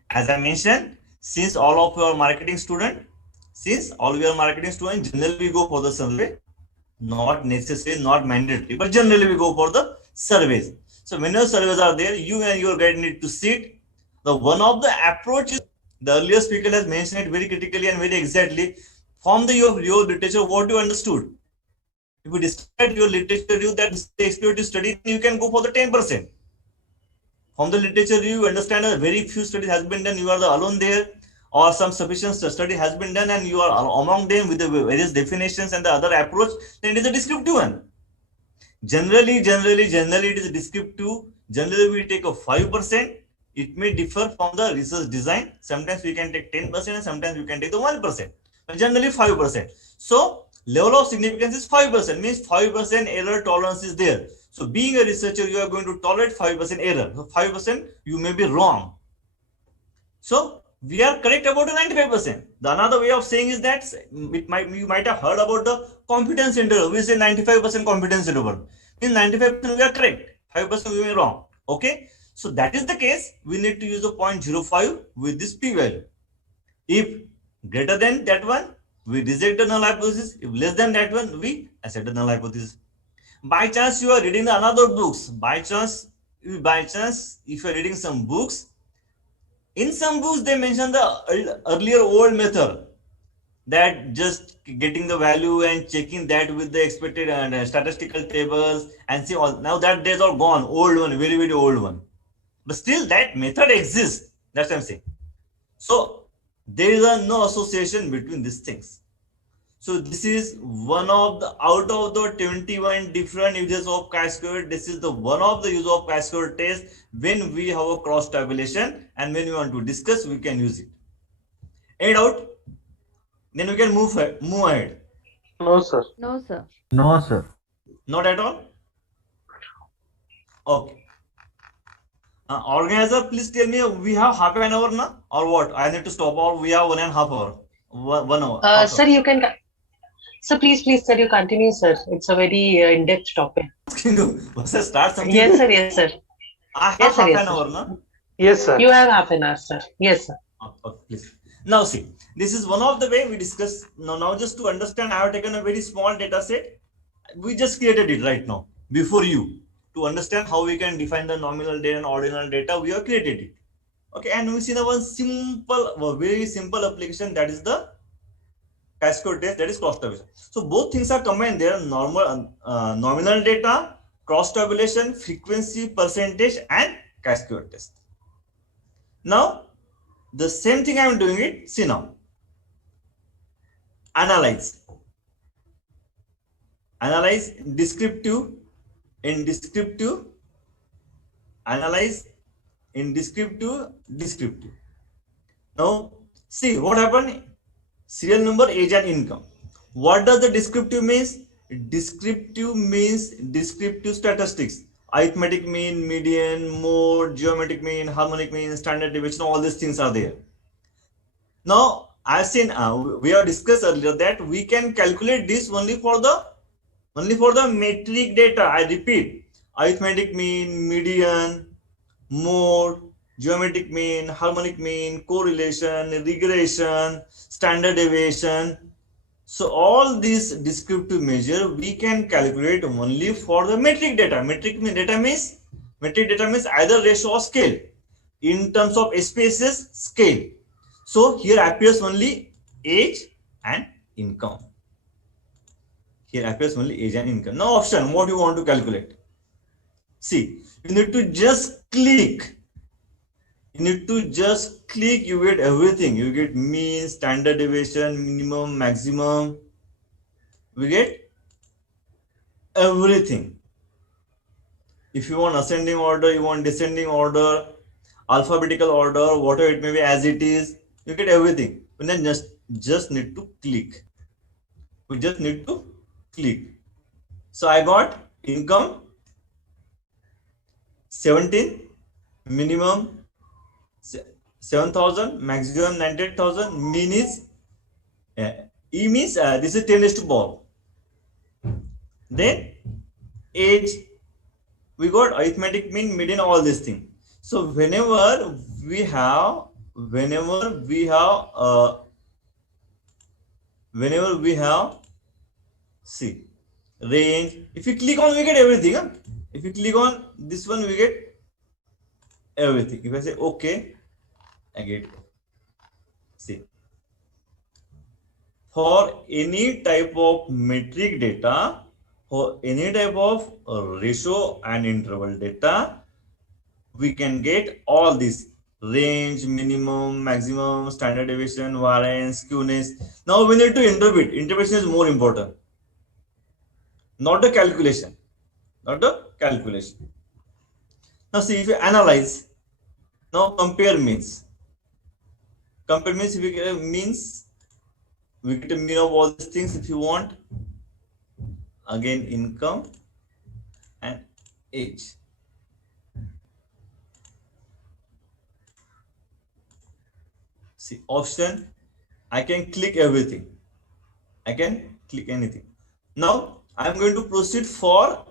As I mentioned, since all of you are marketing student, generally we go for the survey. Not necessary, not mandatory, but generally we go for the surveys. So when your surveys are there, you and your guide need to sit. The one of the approaches, the earlier speaker has mentioned it very critically and very exactly. From the your literature, what you understood. If you decide your literature review that the experience study, you can go for the 10%. From the literature review, you understand a very few studies has been done, you are the alone there, or some sufficient study has been done and you are among them with the various definitions and the other approach, then it is a descriptive one. Generally it is descriptive. Generally we take a 5%. It may differ from the research design. Sometimes we can take 10% and sometimes we can take the 1%, but generally 5%. So level of significance is 5%, means 5% error tolerance is there. So being a researcher, you are going to tolerate 5% error. So 5% you may be wrong. So we are correct about the 95%. The another way of saying is that you might have heard about the confidence interval. We say 95% confidence interval. In 95% we are correct, 5% we are wrong. Okay. So that is the case. We need to use the 0.05 with this p-value. If greater than that one, we reject the null hypothesis. If less than that one, we accept the null hypothesis. By chance you are reading the another books. By chance, if you are reading some books, in some books they mention the earlier old method, that just getting the value and checking that with the expected statistical tables and see all. Now that days are gone, old one, very very old one. But still that method exists. That's what I'm saying. So there is no association between these things. So this is one of the out of the 21 different uses of chi-square. This is the one of the use of chi-square test when we have a cross tabulation and when we want to discuss, we can use it. Any doubt? Then we can move ahead. No, sir. No, sir. No, sir. Not at all? Okay. Organizer, please tell me, we have half an hour now or what? I need to stop, or we have 1.5 hour? 1 hour. Sir, you can. So please, sir, you continue, sir. It's a very in-depth topic. Start something. Yes, sir. Yes, sir. I have Yes, sir, half yes, an sir. hour, no? Yes, sir. You have half an hour, sir. Yes, sir. Okay, please. Now see, this is one of the way we discuss. Now just to understand, I have taken a very small data set. We just created it right now before you. To understand how we can define the nominal data and ordinal data, we have created it. Okay, and we see the one simple, very simple application, that is the chi-square test, that is cross tabulation. So both things are combined there, nominal data, cross tabulation, frequency, percentage, and chi-square test. Now the same thing I am doing it. See now, analyze descriptive, in descriptive, analyze in descriptive. Now see what happened. Serial number, age, and income. What does the descriptive means? Descriptive means descriptive statistics. Arithmetic mean, median, mode, geometric mean, harmonic mean, standard deviation, all these things are there. Now, as in we have discussed earlier that we can calculate this only for the metric data. I repeat, arithmetic mean, median, mode, geometric mean, harmonic mean, correlation, regression, standard deviation. So all these descriptive measure we can calculate only for the metric data. Metric data means either ratio or scale. In terms of SPSS, scale. So here appears only age and income. Here appears only age and income. Now option, what you want to calculate? See, you need to just click. You get everything. You get mean, standard deviation, minimum, maximum. We get everything. If you want ascending order, you want descending order, alphabetical order, whatever it may be, as it is, you get everything. We then just need to click. We just need to click. So I got income 17, minimum 7,000, maximum 98,000, mean is E means this is 10 to ball. Then age, we got arithmetic mean, median, all these things. So whenever we have see range, if you click on, we get everything. Huh? If you click on this one, we get everything. If I say okay, I get, see, for any type of metric data, for any type of ratio and interval data, we can get all this: range, minimum, maximum, standard deviation, variance, skewness. Now we need to interpret. Interpretation is more important, not the calculation. Now see, if you analyze, now compare means. If we get a means, we get a mean of all these things if you want. Again, income and age. See, option, I can click everything. I can click anything. Now I am going to proceed for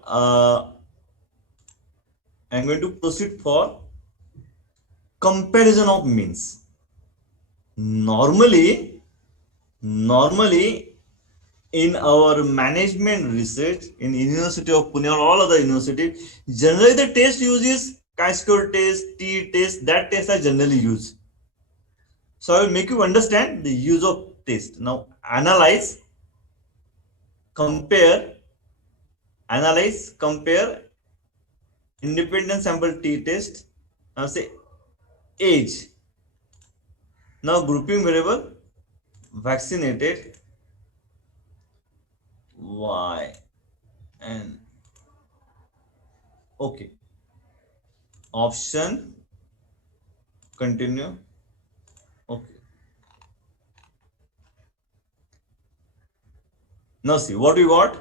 comparison of means. Normally in our management research in University of Pune or all other university, generally the test uses chi-square test, T test, that test are generally used. So I will make you understand the use of test. Now analyze, compare independent sample T test. Now say age. Now grouping variable, vaccinated, Y, and okay. Option, continue. Okay. Now see what we got.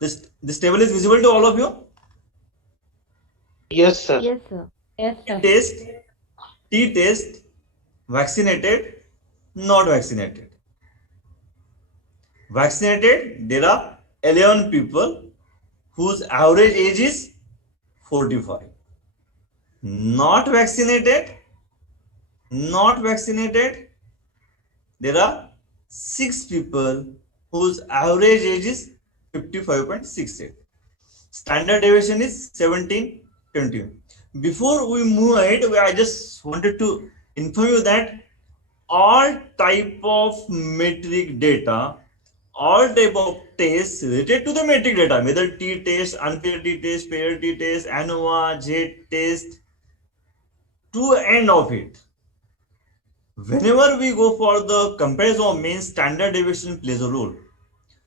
This table is visible to all of you. Yes, sir. Yes, sir. Yes, sir. T test, vaccinated, not vaccinated. Vaccinated, there are 11 people whose average age is 45. Not vaccinated, there are 6 people whose average age is 55.68. Standard deviation is 17.20. Before we move ahead, I just wanted to inform you that all type of metric data, all type of tests related to the metric data, whether t-test, unfair t-test, fair t-test, ANOVA, z-test, to end of it. Whenever we go for the comparison of mean, standard deviation plays a role.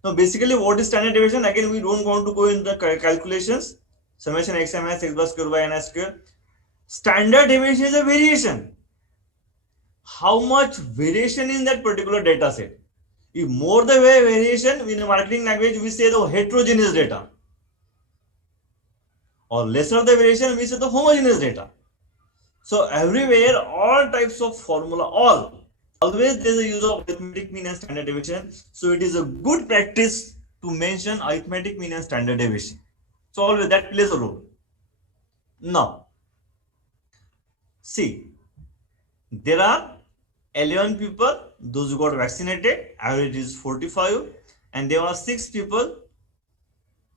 Now basically what is standard deviation? Again, we don't want to go in the calculations. Summation x minus x bar square by n square. Standard deviation is a variation. How much variation in that particular data set? If more the variation, in a marketing language, we say the heterogeneous data. Or lesser the variation, we say the homogeneous data. So everywhere, all types of formula, always there is a use of arithmetic mean and standard deviation. So it is a good practice to mention arithmetic mean and standard deviation. So always that plays a role. Now, see, there are 11 people, those who got vaccinated, average is 45, and there are 6 people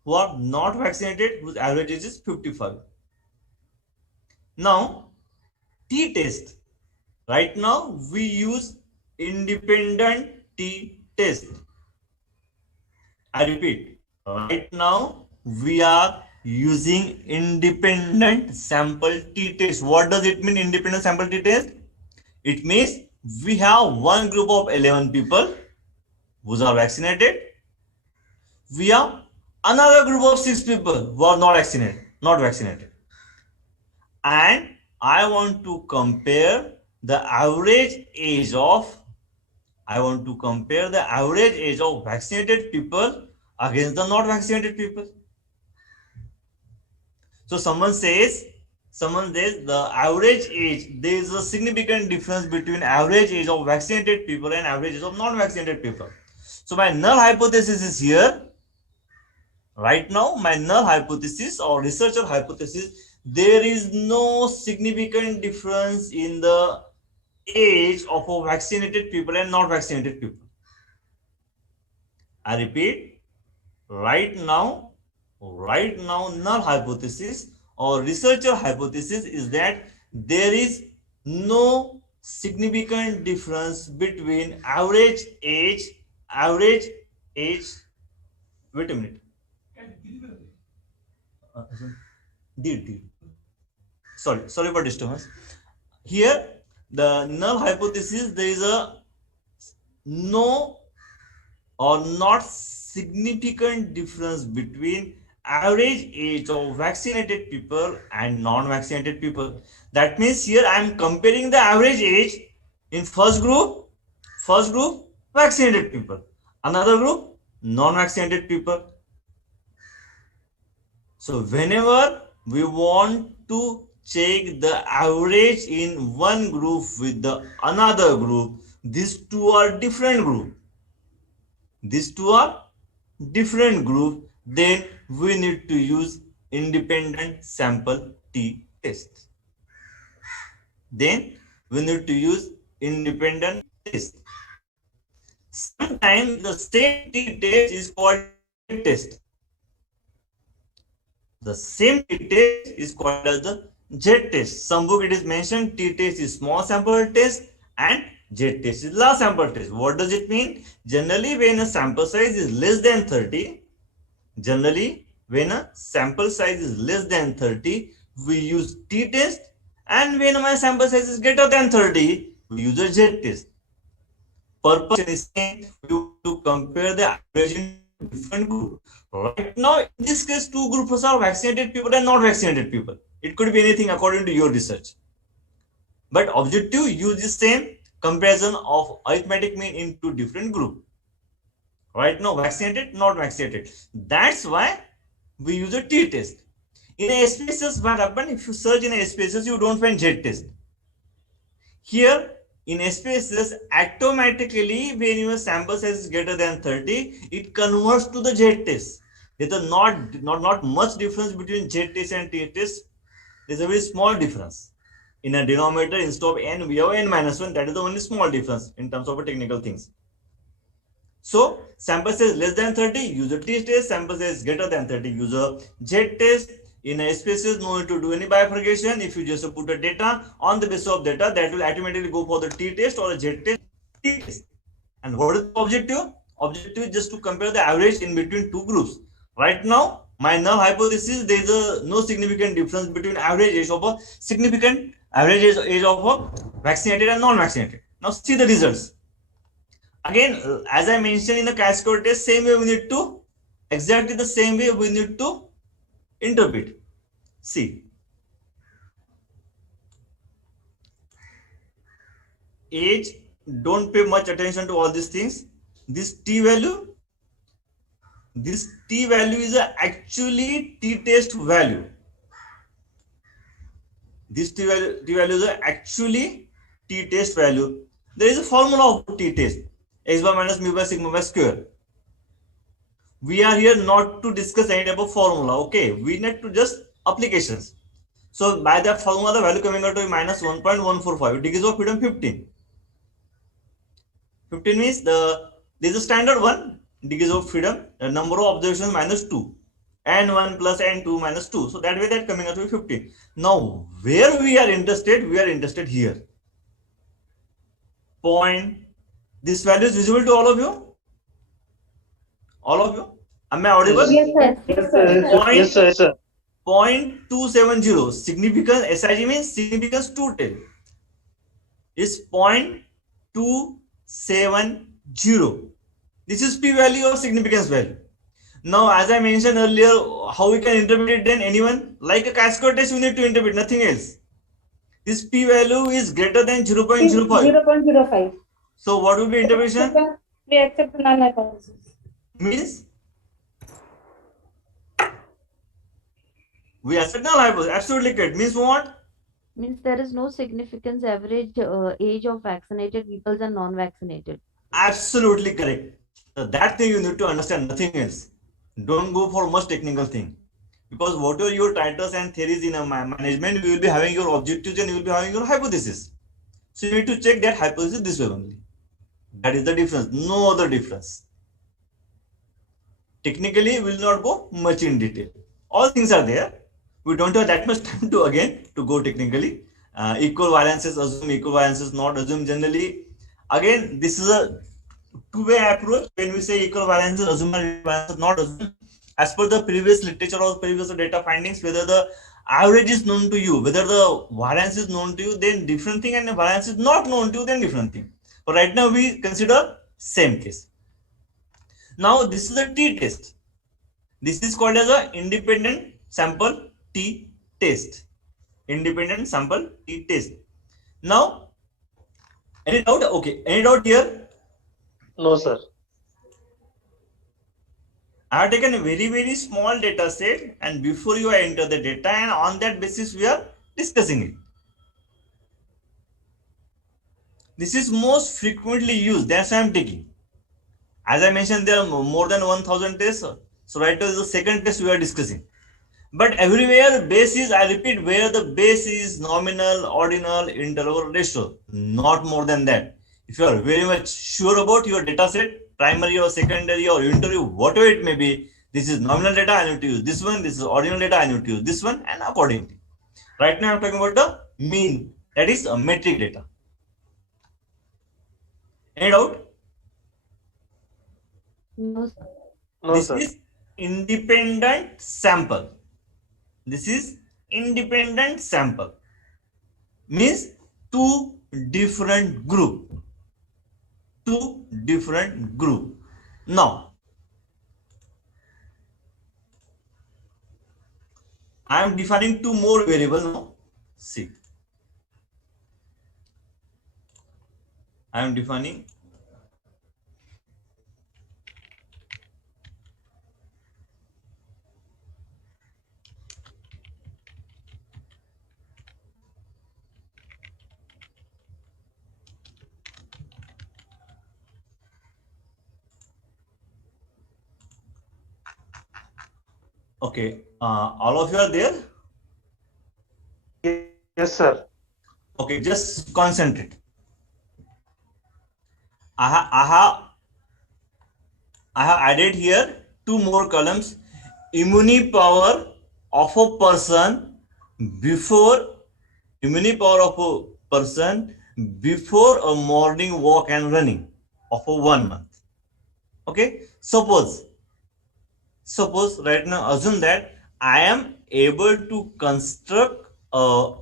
who are not vaccinated, whose average is 55. Now, t-test. Right now, we use independent t-test. I repeat, right now, we are using independent sample t-test. What does it mean, independent sample t-test? It means we have one group of 11 people who are vaccinated. We have another group of 6 people who are not vaccinated. And I want to compare the average age of vaccinated people against the not vaccinated people. So someone says the average age, there is a significant difference between average age of vaccinated people and average age of non-vaccinated people. So my null hypothesis is here. Right now, my null hypothesis or researcher hypothesis, there is no significant difference in the age of a vaccinated people and not vaccinated people. I repeat, right now, null hypothesis or researcher hypothesis is that there is no significant difference between average age. Wait a minute. Sorry for disturbance. Here, the null hypothesis, there is a no or not significant difference between average age of vaccinated people and non-vaccinated people. That means here I am comparing the average age in first group vaccinated people, another group non-vaccinated people. So whenever we want to check the average in one group with the another group, these two are different group. Then we need to use independent sample t-test. Sometimes the same t-test is called z-test. The same t-test is called as the z-test. Some book it is mentioned t-test is small sample test and z-test is large sample test. What does it mean? Generally, when a sample size is less than 30, we use t-test, and when my sample size is greater than 30, we use a z-test. Purpose is same, we want to compare the average in different groups. Right now, in this case, two groups are vaccinated people and not vaccinated people. It could be anything according to your research. But objective, use the same comparison of arithmetic mean into different group. Right now, vaccinated, not vaccinated. That's why we use a t-test. In a SPSS, what happens? If you search in a SPSS, you don't find z-test. Here, in SPSS, automatically, when your sample size is greater than 30, it converts to the z-test. There is not much difference between z-test and t-test. There is a very small difference. In a denominator, instead of n, we have n-1. That is the only small difference in terms of technical things. So, sample size less than 30, use a t-test. Sample size greater than 30, use a z-test. In a SPSS, no need to do any bifurcation. If you just put a data on the basis of data, that will automatically go for the t test or a z test, t test. And what is the objective? Objective is just to compare the average in between two groups. Right now, my null hypothesis, there is a no significant difference between average age of a significant average age of a vaccinated and non-vaccinated. Now see the results. Again, as I mentioned in the cascade test, same way we need to, exactly the same way we need to interpret. See, age, don't pay much attention to all these things. This t value is actually t test value. This t value is actually t test value. There is a formula of t test, x bar minus mu by sigma by square. We are here not to discuss any type of formula. Okay, we need to just applications. So by that formula, the value coming out to be minus 1.145, degrees of freedom 15. 15 means this is a standard one, degrees of freedom, the number of observations minus 2, n1 plus n2 minus 2. So that way that coming out to be 15. Now where we are interested here. Point, this value is visible to all of you? All of you? Am I audible? Yes, sir. Yes, Point, Yes, sir. 0.270. Significance, SIG means significance to tail, is 0.270. This is p value or significance value. Now, as I mentioned earlier, how we can interpret it then? Anyone? Like a cascade test, we need to interpret, nothing else. This p value is greater than 0.05. 0.05. So what will be interpretation? We accept null hypothesis. Means we accept null hypothesis. Absolutely correct. Means what? Means there is no significance average age of vaccinated people and non-vaccinated. Absolutely correct. So that thing you need to understand, nothing else. Don't go for much technical thing. Because whatever your titles and theories in a management, you will be having your objectives and you will be having your hypothesis. So you need to check that hypothesis this way only. That is the difference. No other difference. Technically, we will not go much in detail. All things are there. We don't have that much time to go technically. Equal valences, assume equal valences, not assume generally. Again, this is a two-way approach. When we say equal valences, assume and valences, not assume. As per the previous literature or previous data findings, whether the average is known to you, whether the variance is known to you, then different thing, and the variance is not known to you, then different thing. But right now we consider same case. Now this is a t-test. This is called as a independent sample t-test. Independent sample t-test. Now, any doubt? Okay, any doubt here? No, sir. I have taken a very small data set, and before you enter the data, and on that basis we are discussing it. This is most frequently used, that's why I am taking. As I mentioned, there are more than 1000 tests. So right now is the second test we are discussing. But everywhere base is, I repeat, where the base is nominal, ordinal, interval ratio, not more than that. If you are very much sure about your data set, primary or secondary or interview, whatever it may be, this is nominal data, I need to use this one, this is ordinal data, I need to use this one, and accordingly. Right now I'm talking about the mean, that is a metric data. Any doubt? No, sir. No, This sir. is independent sample. This is independent sample. Means two different group. Two different group. Now, I am defining two more variables now. See. I am defining okay, all of you are there? Yes, sir. Okay, just concentrate. I have added here two more columns, immune power of a person before immunity power of a person before a morning walk and running of a 1 month. Okay, suppose right now assume that I am able to construct a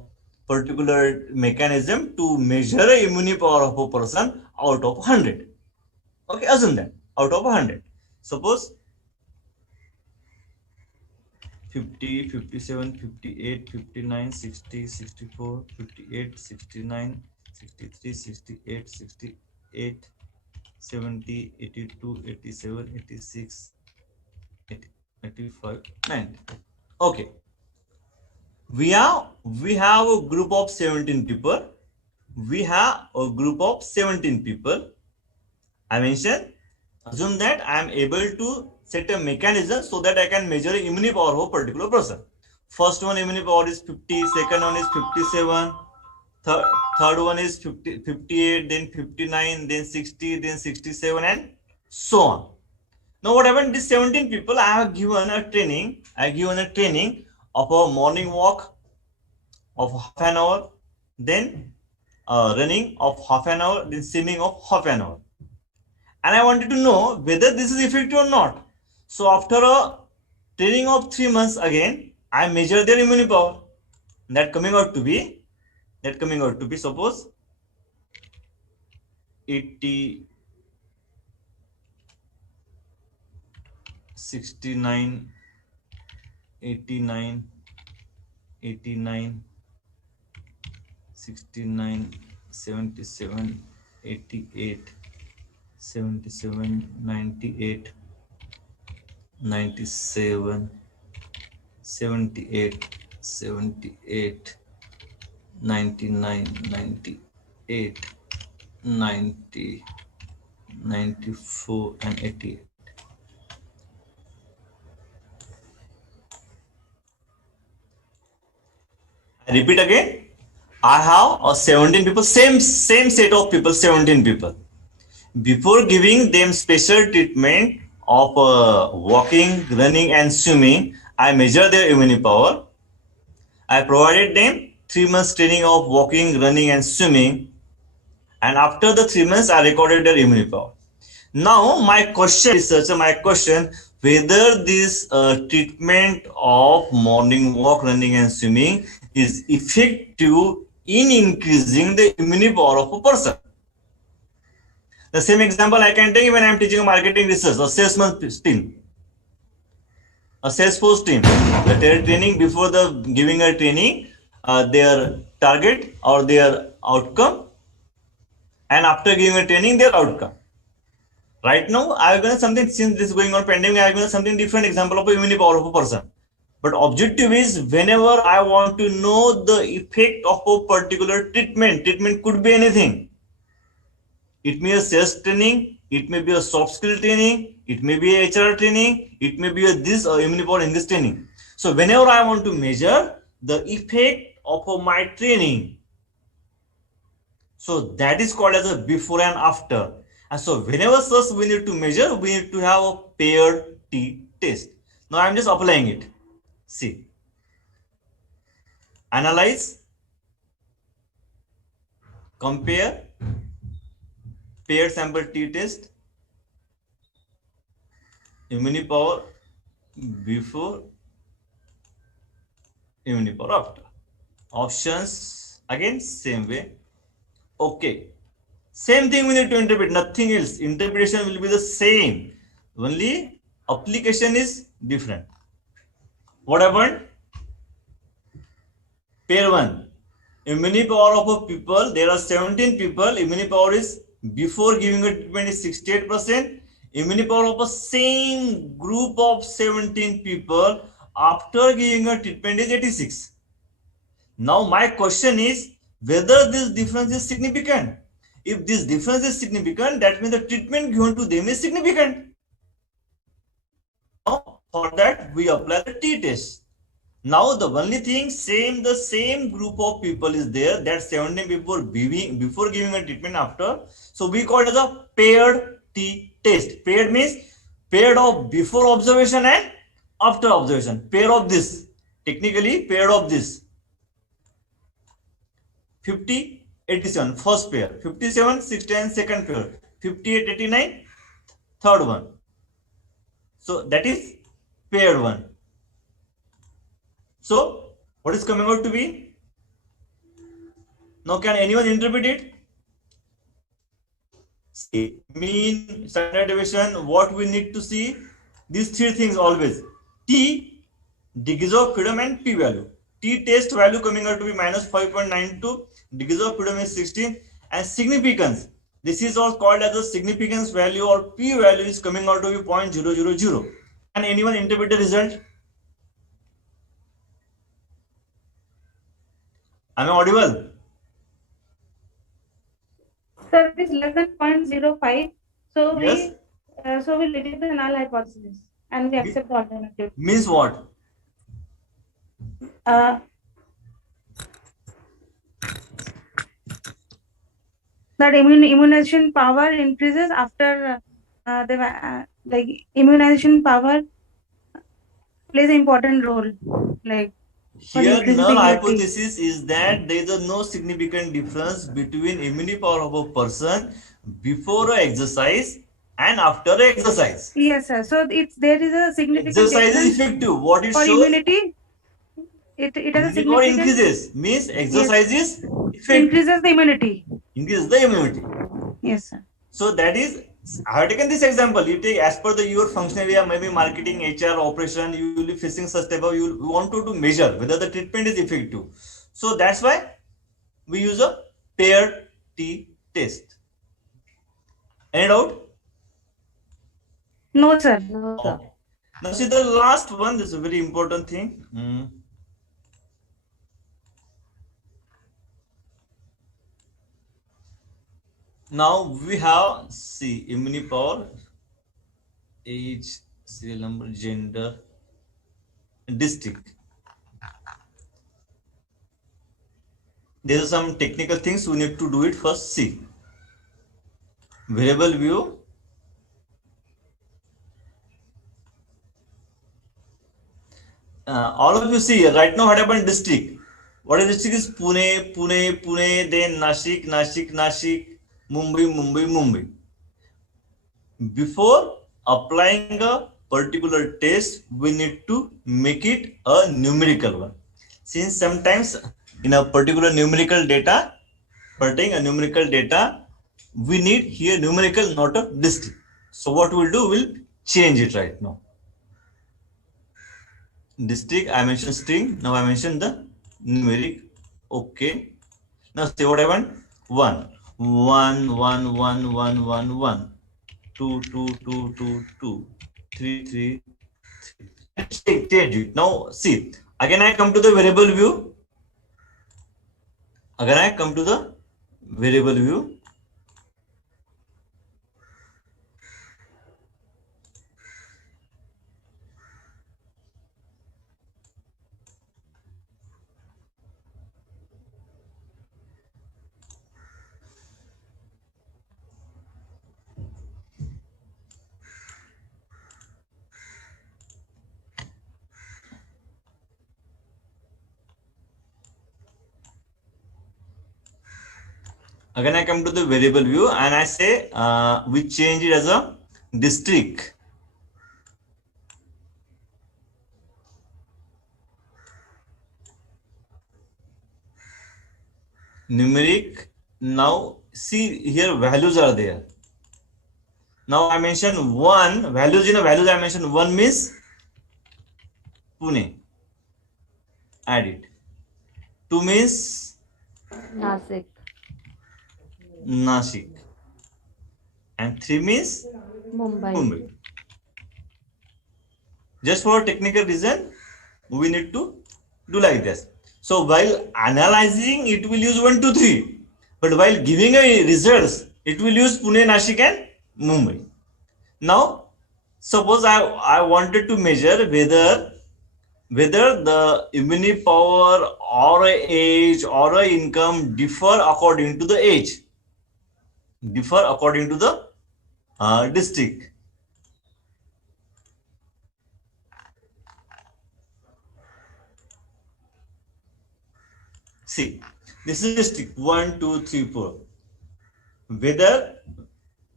particular mechanism to measure a immunity power of a person out of 100. Okay, assume that out of 100. Suppose 50, 57, 58, 59, 60, 64, 58, 69, 63, 68, 68, 70, 82, 87, 86, 80, 85, 90. Okay. We have a group of 17 people. We have a group of 17 people. I mentioned, assume that I am able to set a mechanism so that I can measure immunity power of a particular person. First one immunity power is 50, second one is 57, third one is 50, 58, then 59, then 60, then 67, and so on. Now what happened? These 17 people, I have given a training. Of a morning walk of half an hour, then running of half an hour, then swimming of half an hour. And I wanted to know whether this is effective or not. So after a training of 3 months again, I measure their immunity power. That coming out to be suppose 80, 69, 89, 89, 69, 77, 88, 77, 98, 97, 78, 78, 99, 98, 90, 94, and 88. I repeat again. I have a 17 people, same set of people, 17 people. Before giving them special treatment of walking, running, and swimming, I measure their immunity power. I provided them 3 months training of walking, running, and swimming. And after the 3 months, I recorded their immunity power. Now, my question, whether this treatment of morning walk, running, and swimming is effective in increasing the immunity power of a person. The same example I can take when I am teaching a marketing research or salesman team, a Salesforce team. The training before the giving a training, their target or their outcome, and after giving a training, their outcome. Right now, I have given something, since this is going on pandemic, I have given something different example of a immunity power of a person. But objective is whenever I want to know the effect of a particular treatment could be anything. It may be a sales training, it may be a soft skill training, it may be a HR training, it may be a this or immunity power in this training. So whenever I want to measure the effect of my training, so that is called as a before and after. And so whenever such we need to measure, we need to have a paired t-test. Now I am just applying it. See, analyze, compare, paired sample t-test, immunity power before, immunity power after. Options again same way. Okay, same thing we need to interpret, nothing else. Interpretation will be the same, only application is different. What happened? Pair 1, immunity power of a people, there are 17 people, immunity power is before giving a treatment is 68%, immunity power of a same group of 17 people after giving a treatment is 86. Now my question is whether this difference is significant. If this difference is significant, that means the treatment given to them is significant. Now for that we apply the t-test. Now the only thing, the same group of people is there, that 17 people before giving a treatment after. So we call it as a paired t-test. Paired means paired of before observation and after observation. Pair of this. technically paired of this 50, 87, first pair, 57, 69, second pair, 58, 89, third one. So that is paired one. So what is coming out to be? Now can anyone interpret it? See, mean, standard deviation, what we need to see? These three things always. T, degrees of freedom and P value. T test value coming out to be minus 5.92, degrees of freedom is 16, and significance. This is all called as a significance value or P value is coming out to be 0.000. Can anyone interpret the result? Am I audible? Sir, it is less than 0.05. So Yes. we reject the null hypothesis and we accept the alternative. Means what? That immunization power increases after like immunization power plays an important role. Like Here, increasing null the immunity. hypothesis is that there is no significant difference between immunity power of a person before a exercise and after a exercise. Yes, sir. So there is a significant Exercise difference is effective. What it for shows? immunity. It has a Immunity power significant increases. Means exercise is effective. increases the immunity. Increases the immunity. Yes, sir. So that is, I have taken this example. You take as per your function area, maybe marketing, HR, operation, you will be facing such type of, you want to measure whether the treatment is effective. So that's why we use a paired T test. Any doubt? No, sir. No, sir. Okay. Now see the last one, this is a very important thing. Now we have, see, immunity power, age, serial number, gender, district. There are some technical things we need to do it first. See, variable view, all of you see right now what happened district. What is district is Pune, Pune, Pune, then Nashik, Nashik, Nashik, Mumbai, Mumbai, Mumbai. Before applying a particular test, we need to make it a numerical one. Since sometimes in a particular numerical data, pertaining a numerical data, we need here numerical, not a district. So what we'll do, we'll change it right now. District, I mentioned string, now I mentioned the numeric. Okay. Now say what I want? 1, 1, 1, 1, 1, 1, 1. 2, 2, 2, 2, 2, 3, 3, 3. Change it. Now see, again I come to the variable view. Again I come to the variable view. Again I come to the variable view and I say we change it as a district. Numeric. Now see here values are there. Now I mention 1 values in a values. I mention 1 means Pune. Add it. 2 means Nasik. Nashik. And 3 means Mumbai. Mumbai. Just for technical reason, we need to do like this. So while analyzing, it will use 1, 2, 3. But while giving a results, it will use Pune, Nashik and Mumbai. Now, suppose I wanted to measure whether the immunity power or a age or a income differ according to the age, differ according to the district. See, this is district 1, 2, 3, 4. Whether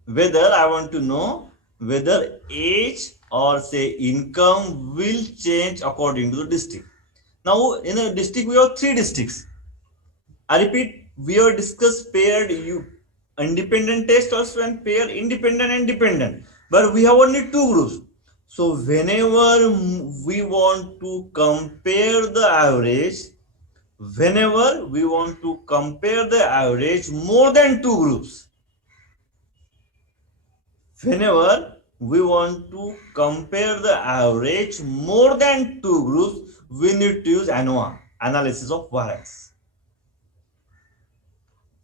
I want to know whether age or say income will change according to the district. Now in a district we have 3 districts. I repeat, we have discussed paired independent test also and paired independent and dependent, but we have only 2 groups. So whenever we want to compare the average, more than 2 groups, whenever we want to compare the average more than 2 groups, we need to use ANOVA, analysis of variance.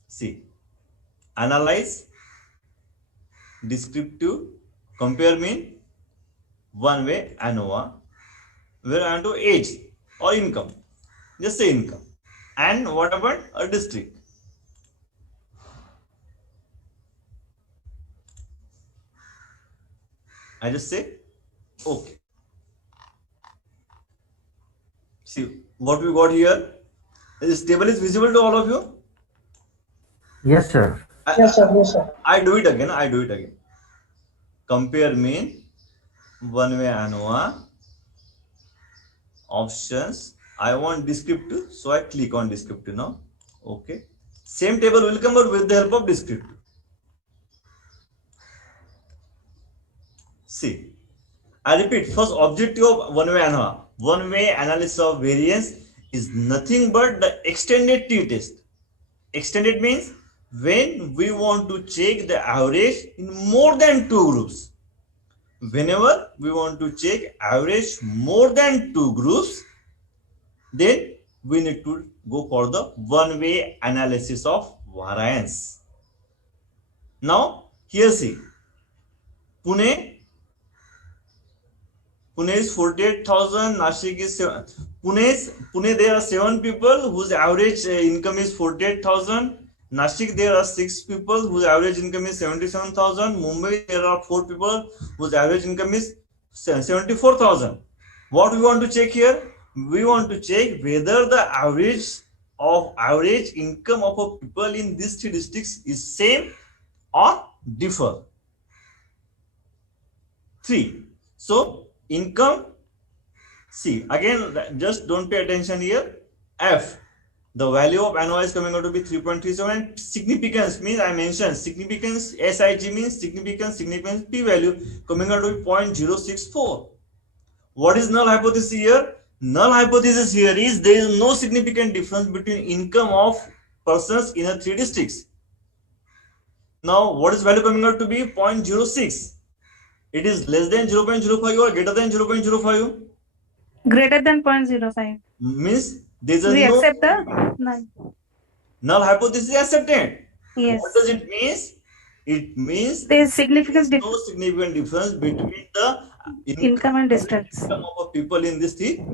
See, analyze, descriptive, compare mean, one way ANOVA, where I want to age or income, just say income. And what about a district? I just say okay. See what we got here. This table is visible to all of you. Yes, sir. Yes, sir. Yes, sir. I do it again. Compare mean, one way ANOVA, options. I want descriptive, so I click on descriptive now. Okay. Same table will come out with the help of descriptive. See, I repeat, first objective of one-way ANOVA. One-way analysis of variance is nothing but the extended t-test. Extended means when we want to check the average in more than 2 groups. Whenever we want to check average more than 2 groups, then we need to go for the one-way analysis of variance. Now, here see, Pune is 48,000, Nashik is 7. Pune there are 7 people whose average income is 48,000. Nashik there are 6 people whose average income is 77,000. Mumbai there are 4 people whose average income is 74,000. What we want to check here? We want to check whether the average income of a people in these 3 districts is same or differ. 3. So income, see again, just don't pay attention here. F, the value of ANOVA is coming out to be 3.37. Significance means I mentioned significance, SIG means significance p value coming out to be 0.064. What is null hypothesis here? Null hypothesis here is there is no significant difference between income of persons in the 3 districts. Now what is value coming out to be? 0.06. It is less than 0.05 or greater than 0.05? Greater than 0.05. Means there is a We no accept the null hypothesis is accepted. Yes. What does it mean? It means there is significant no difference. significant difference between the Income and districts. income of people in these 3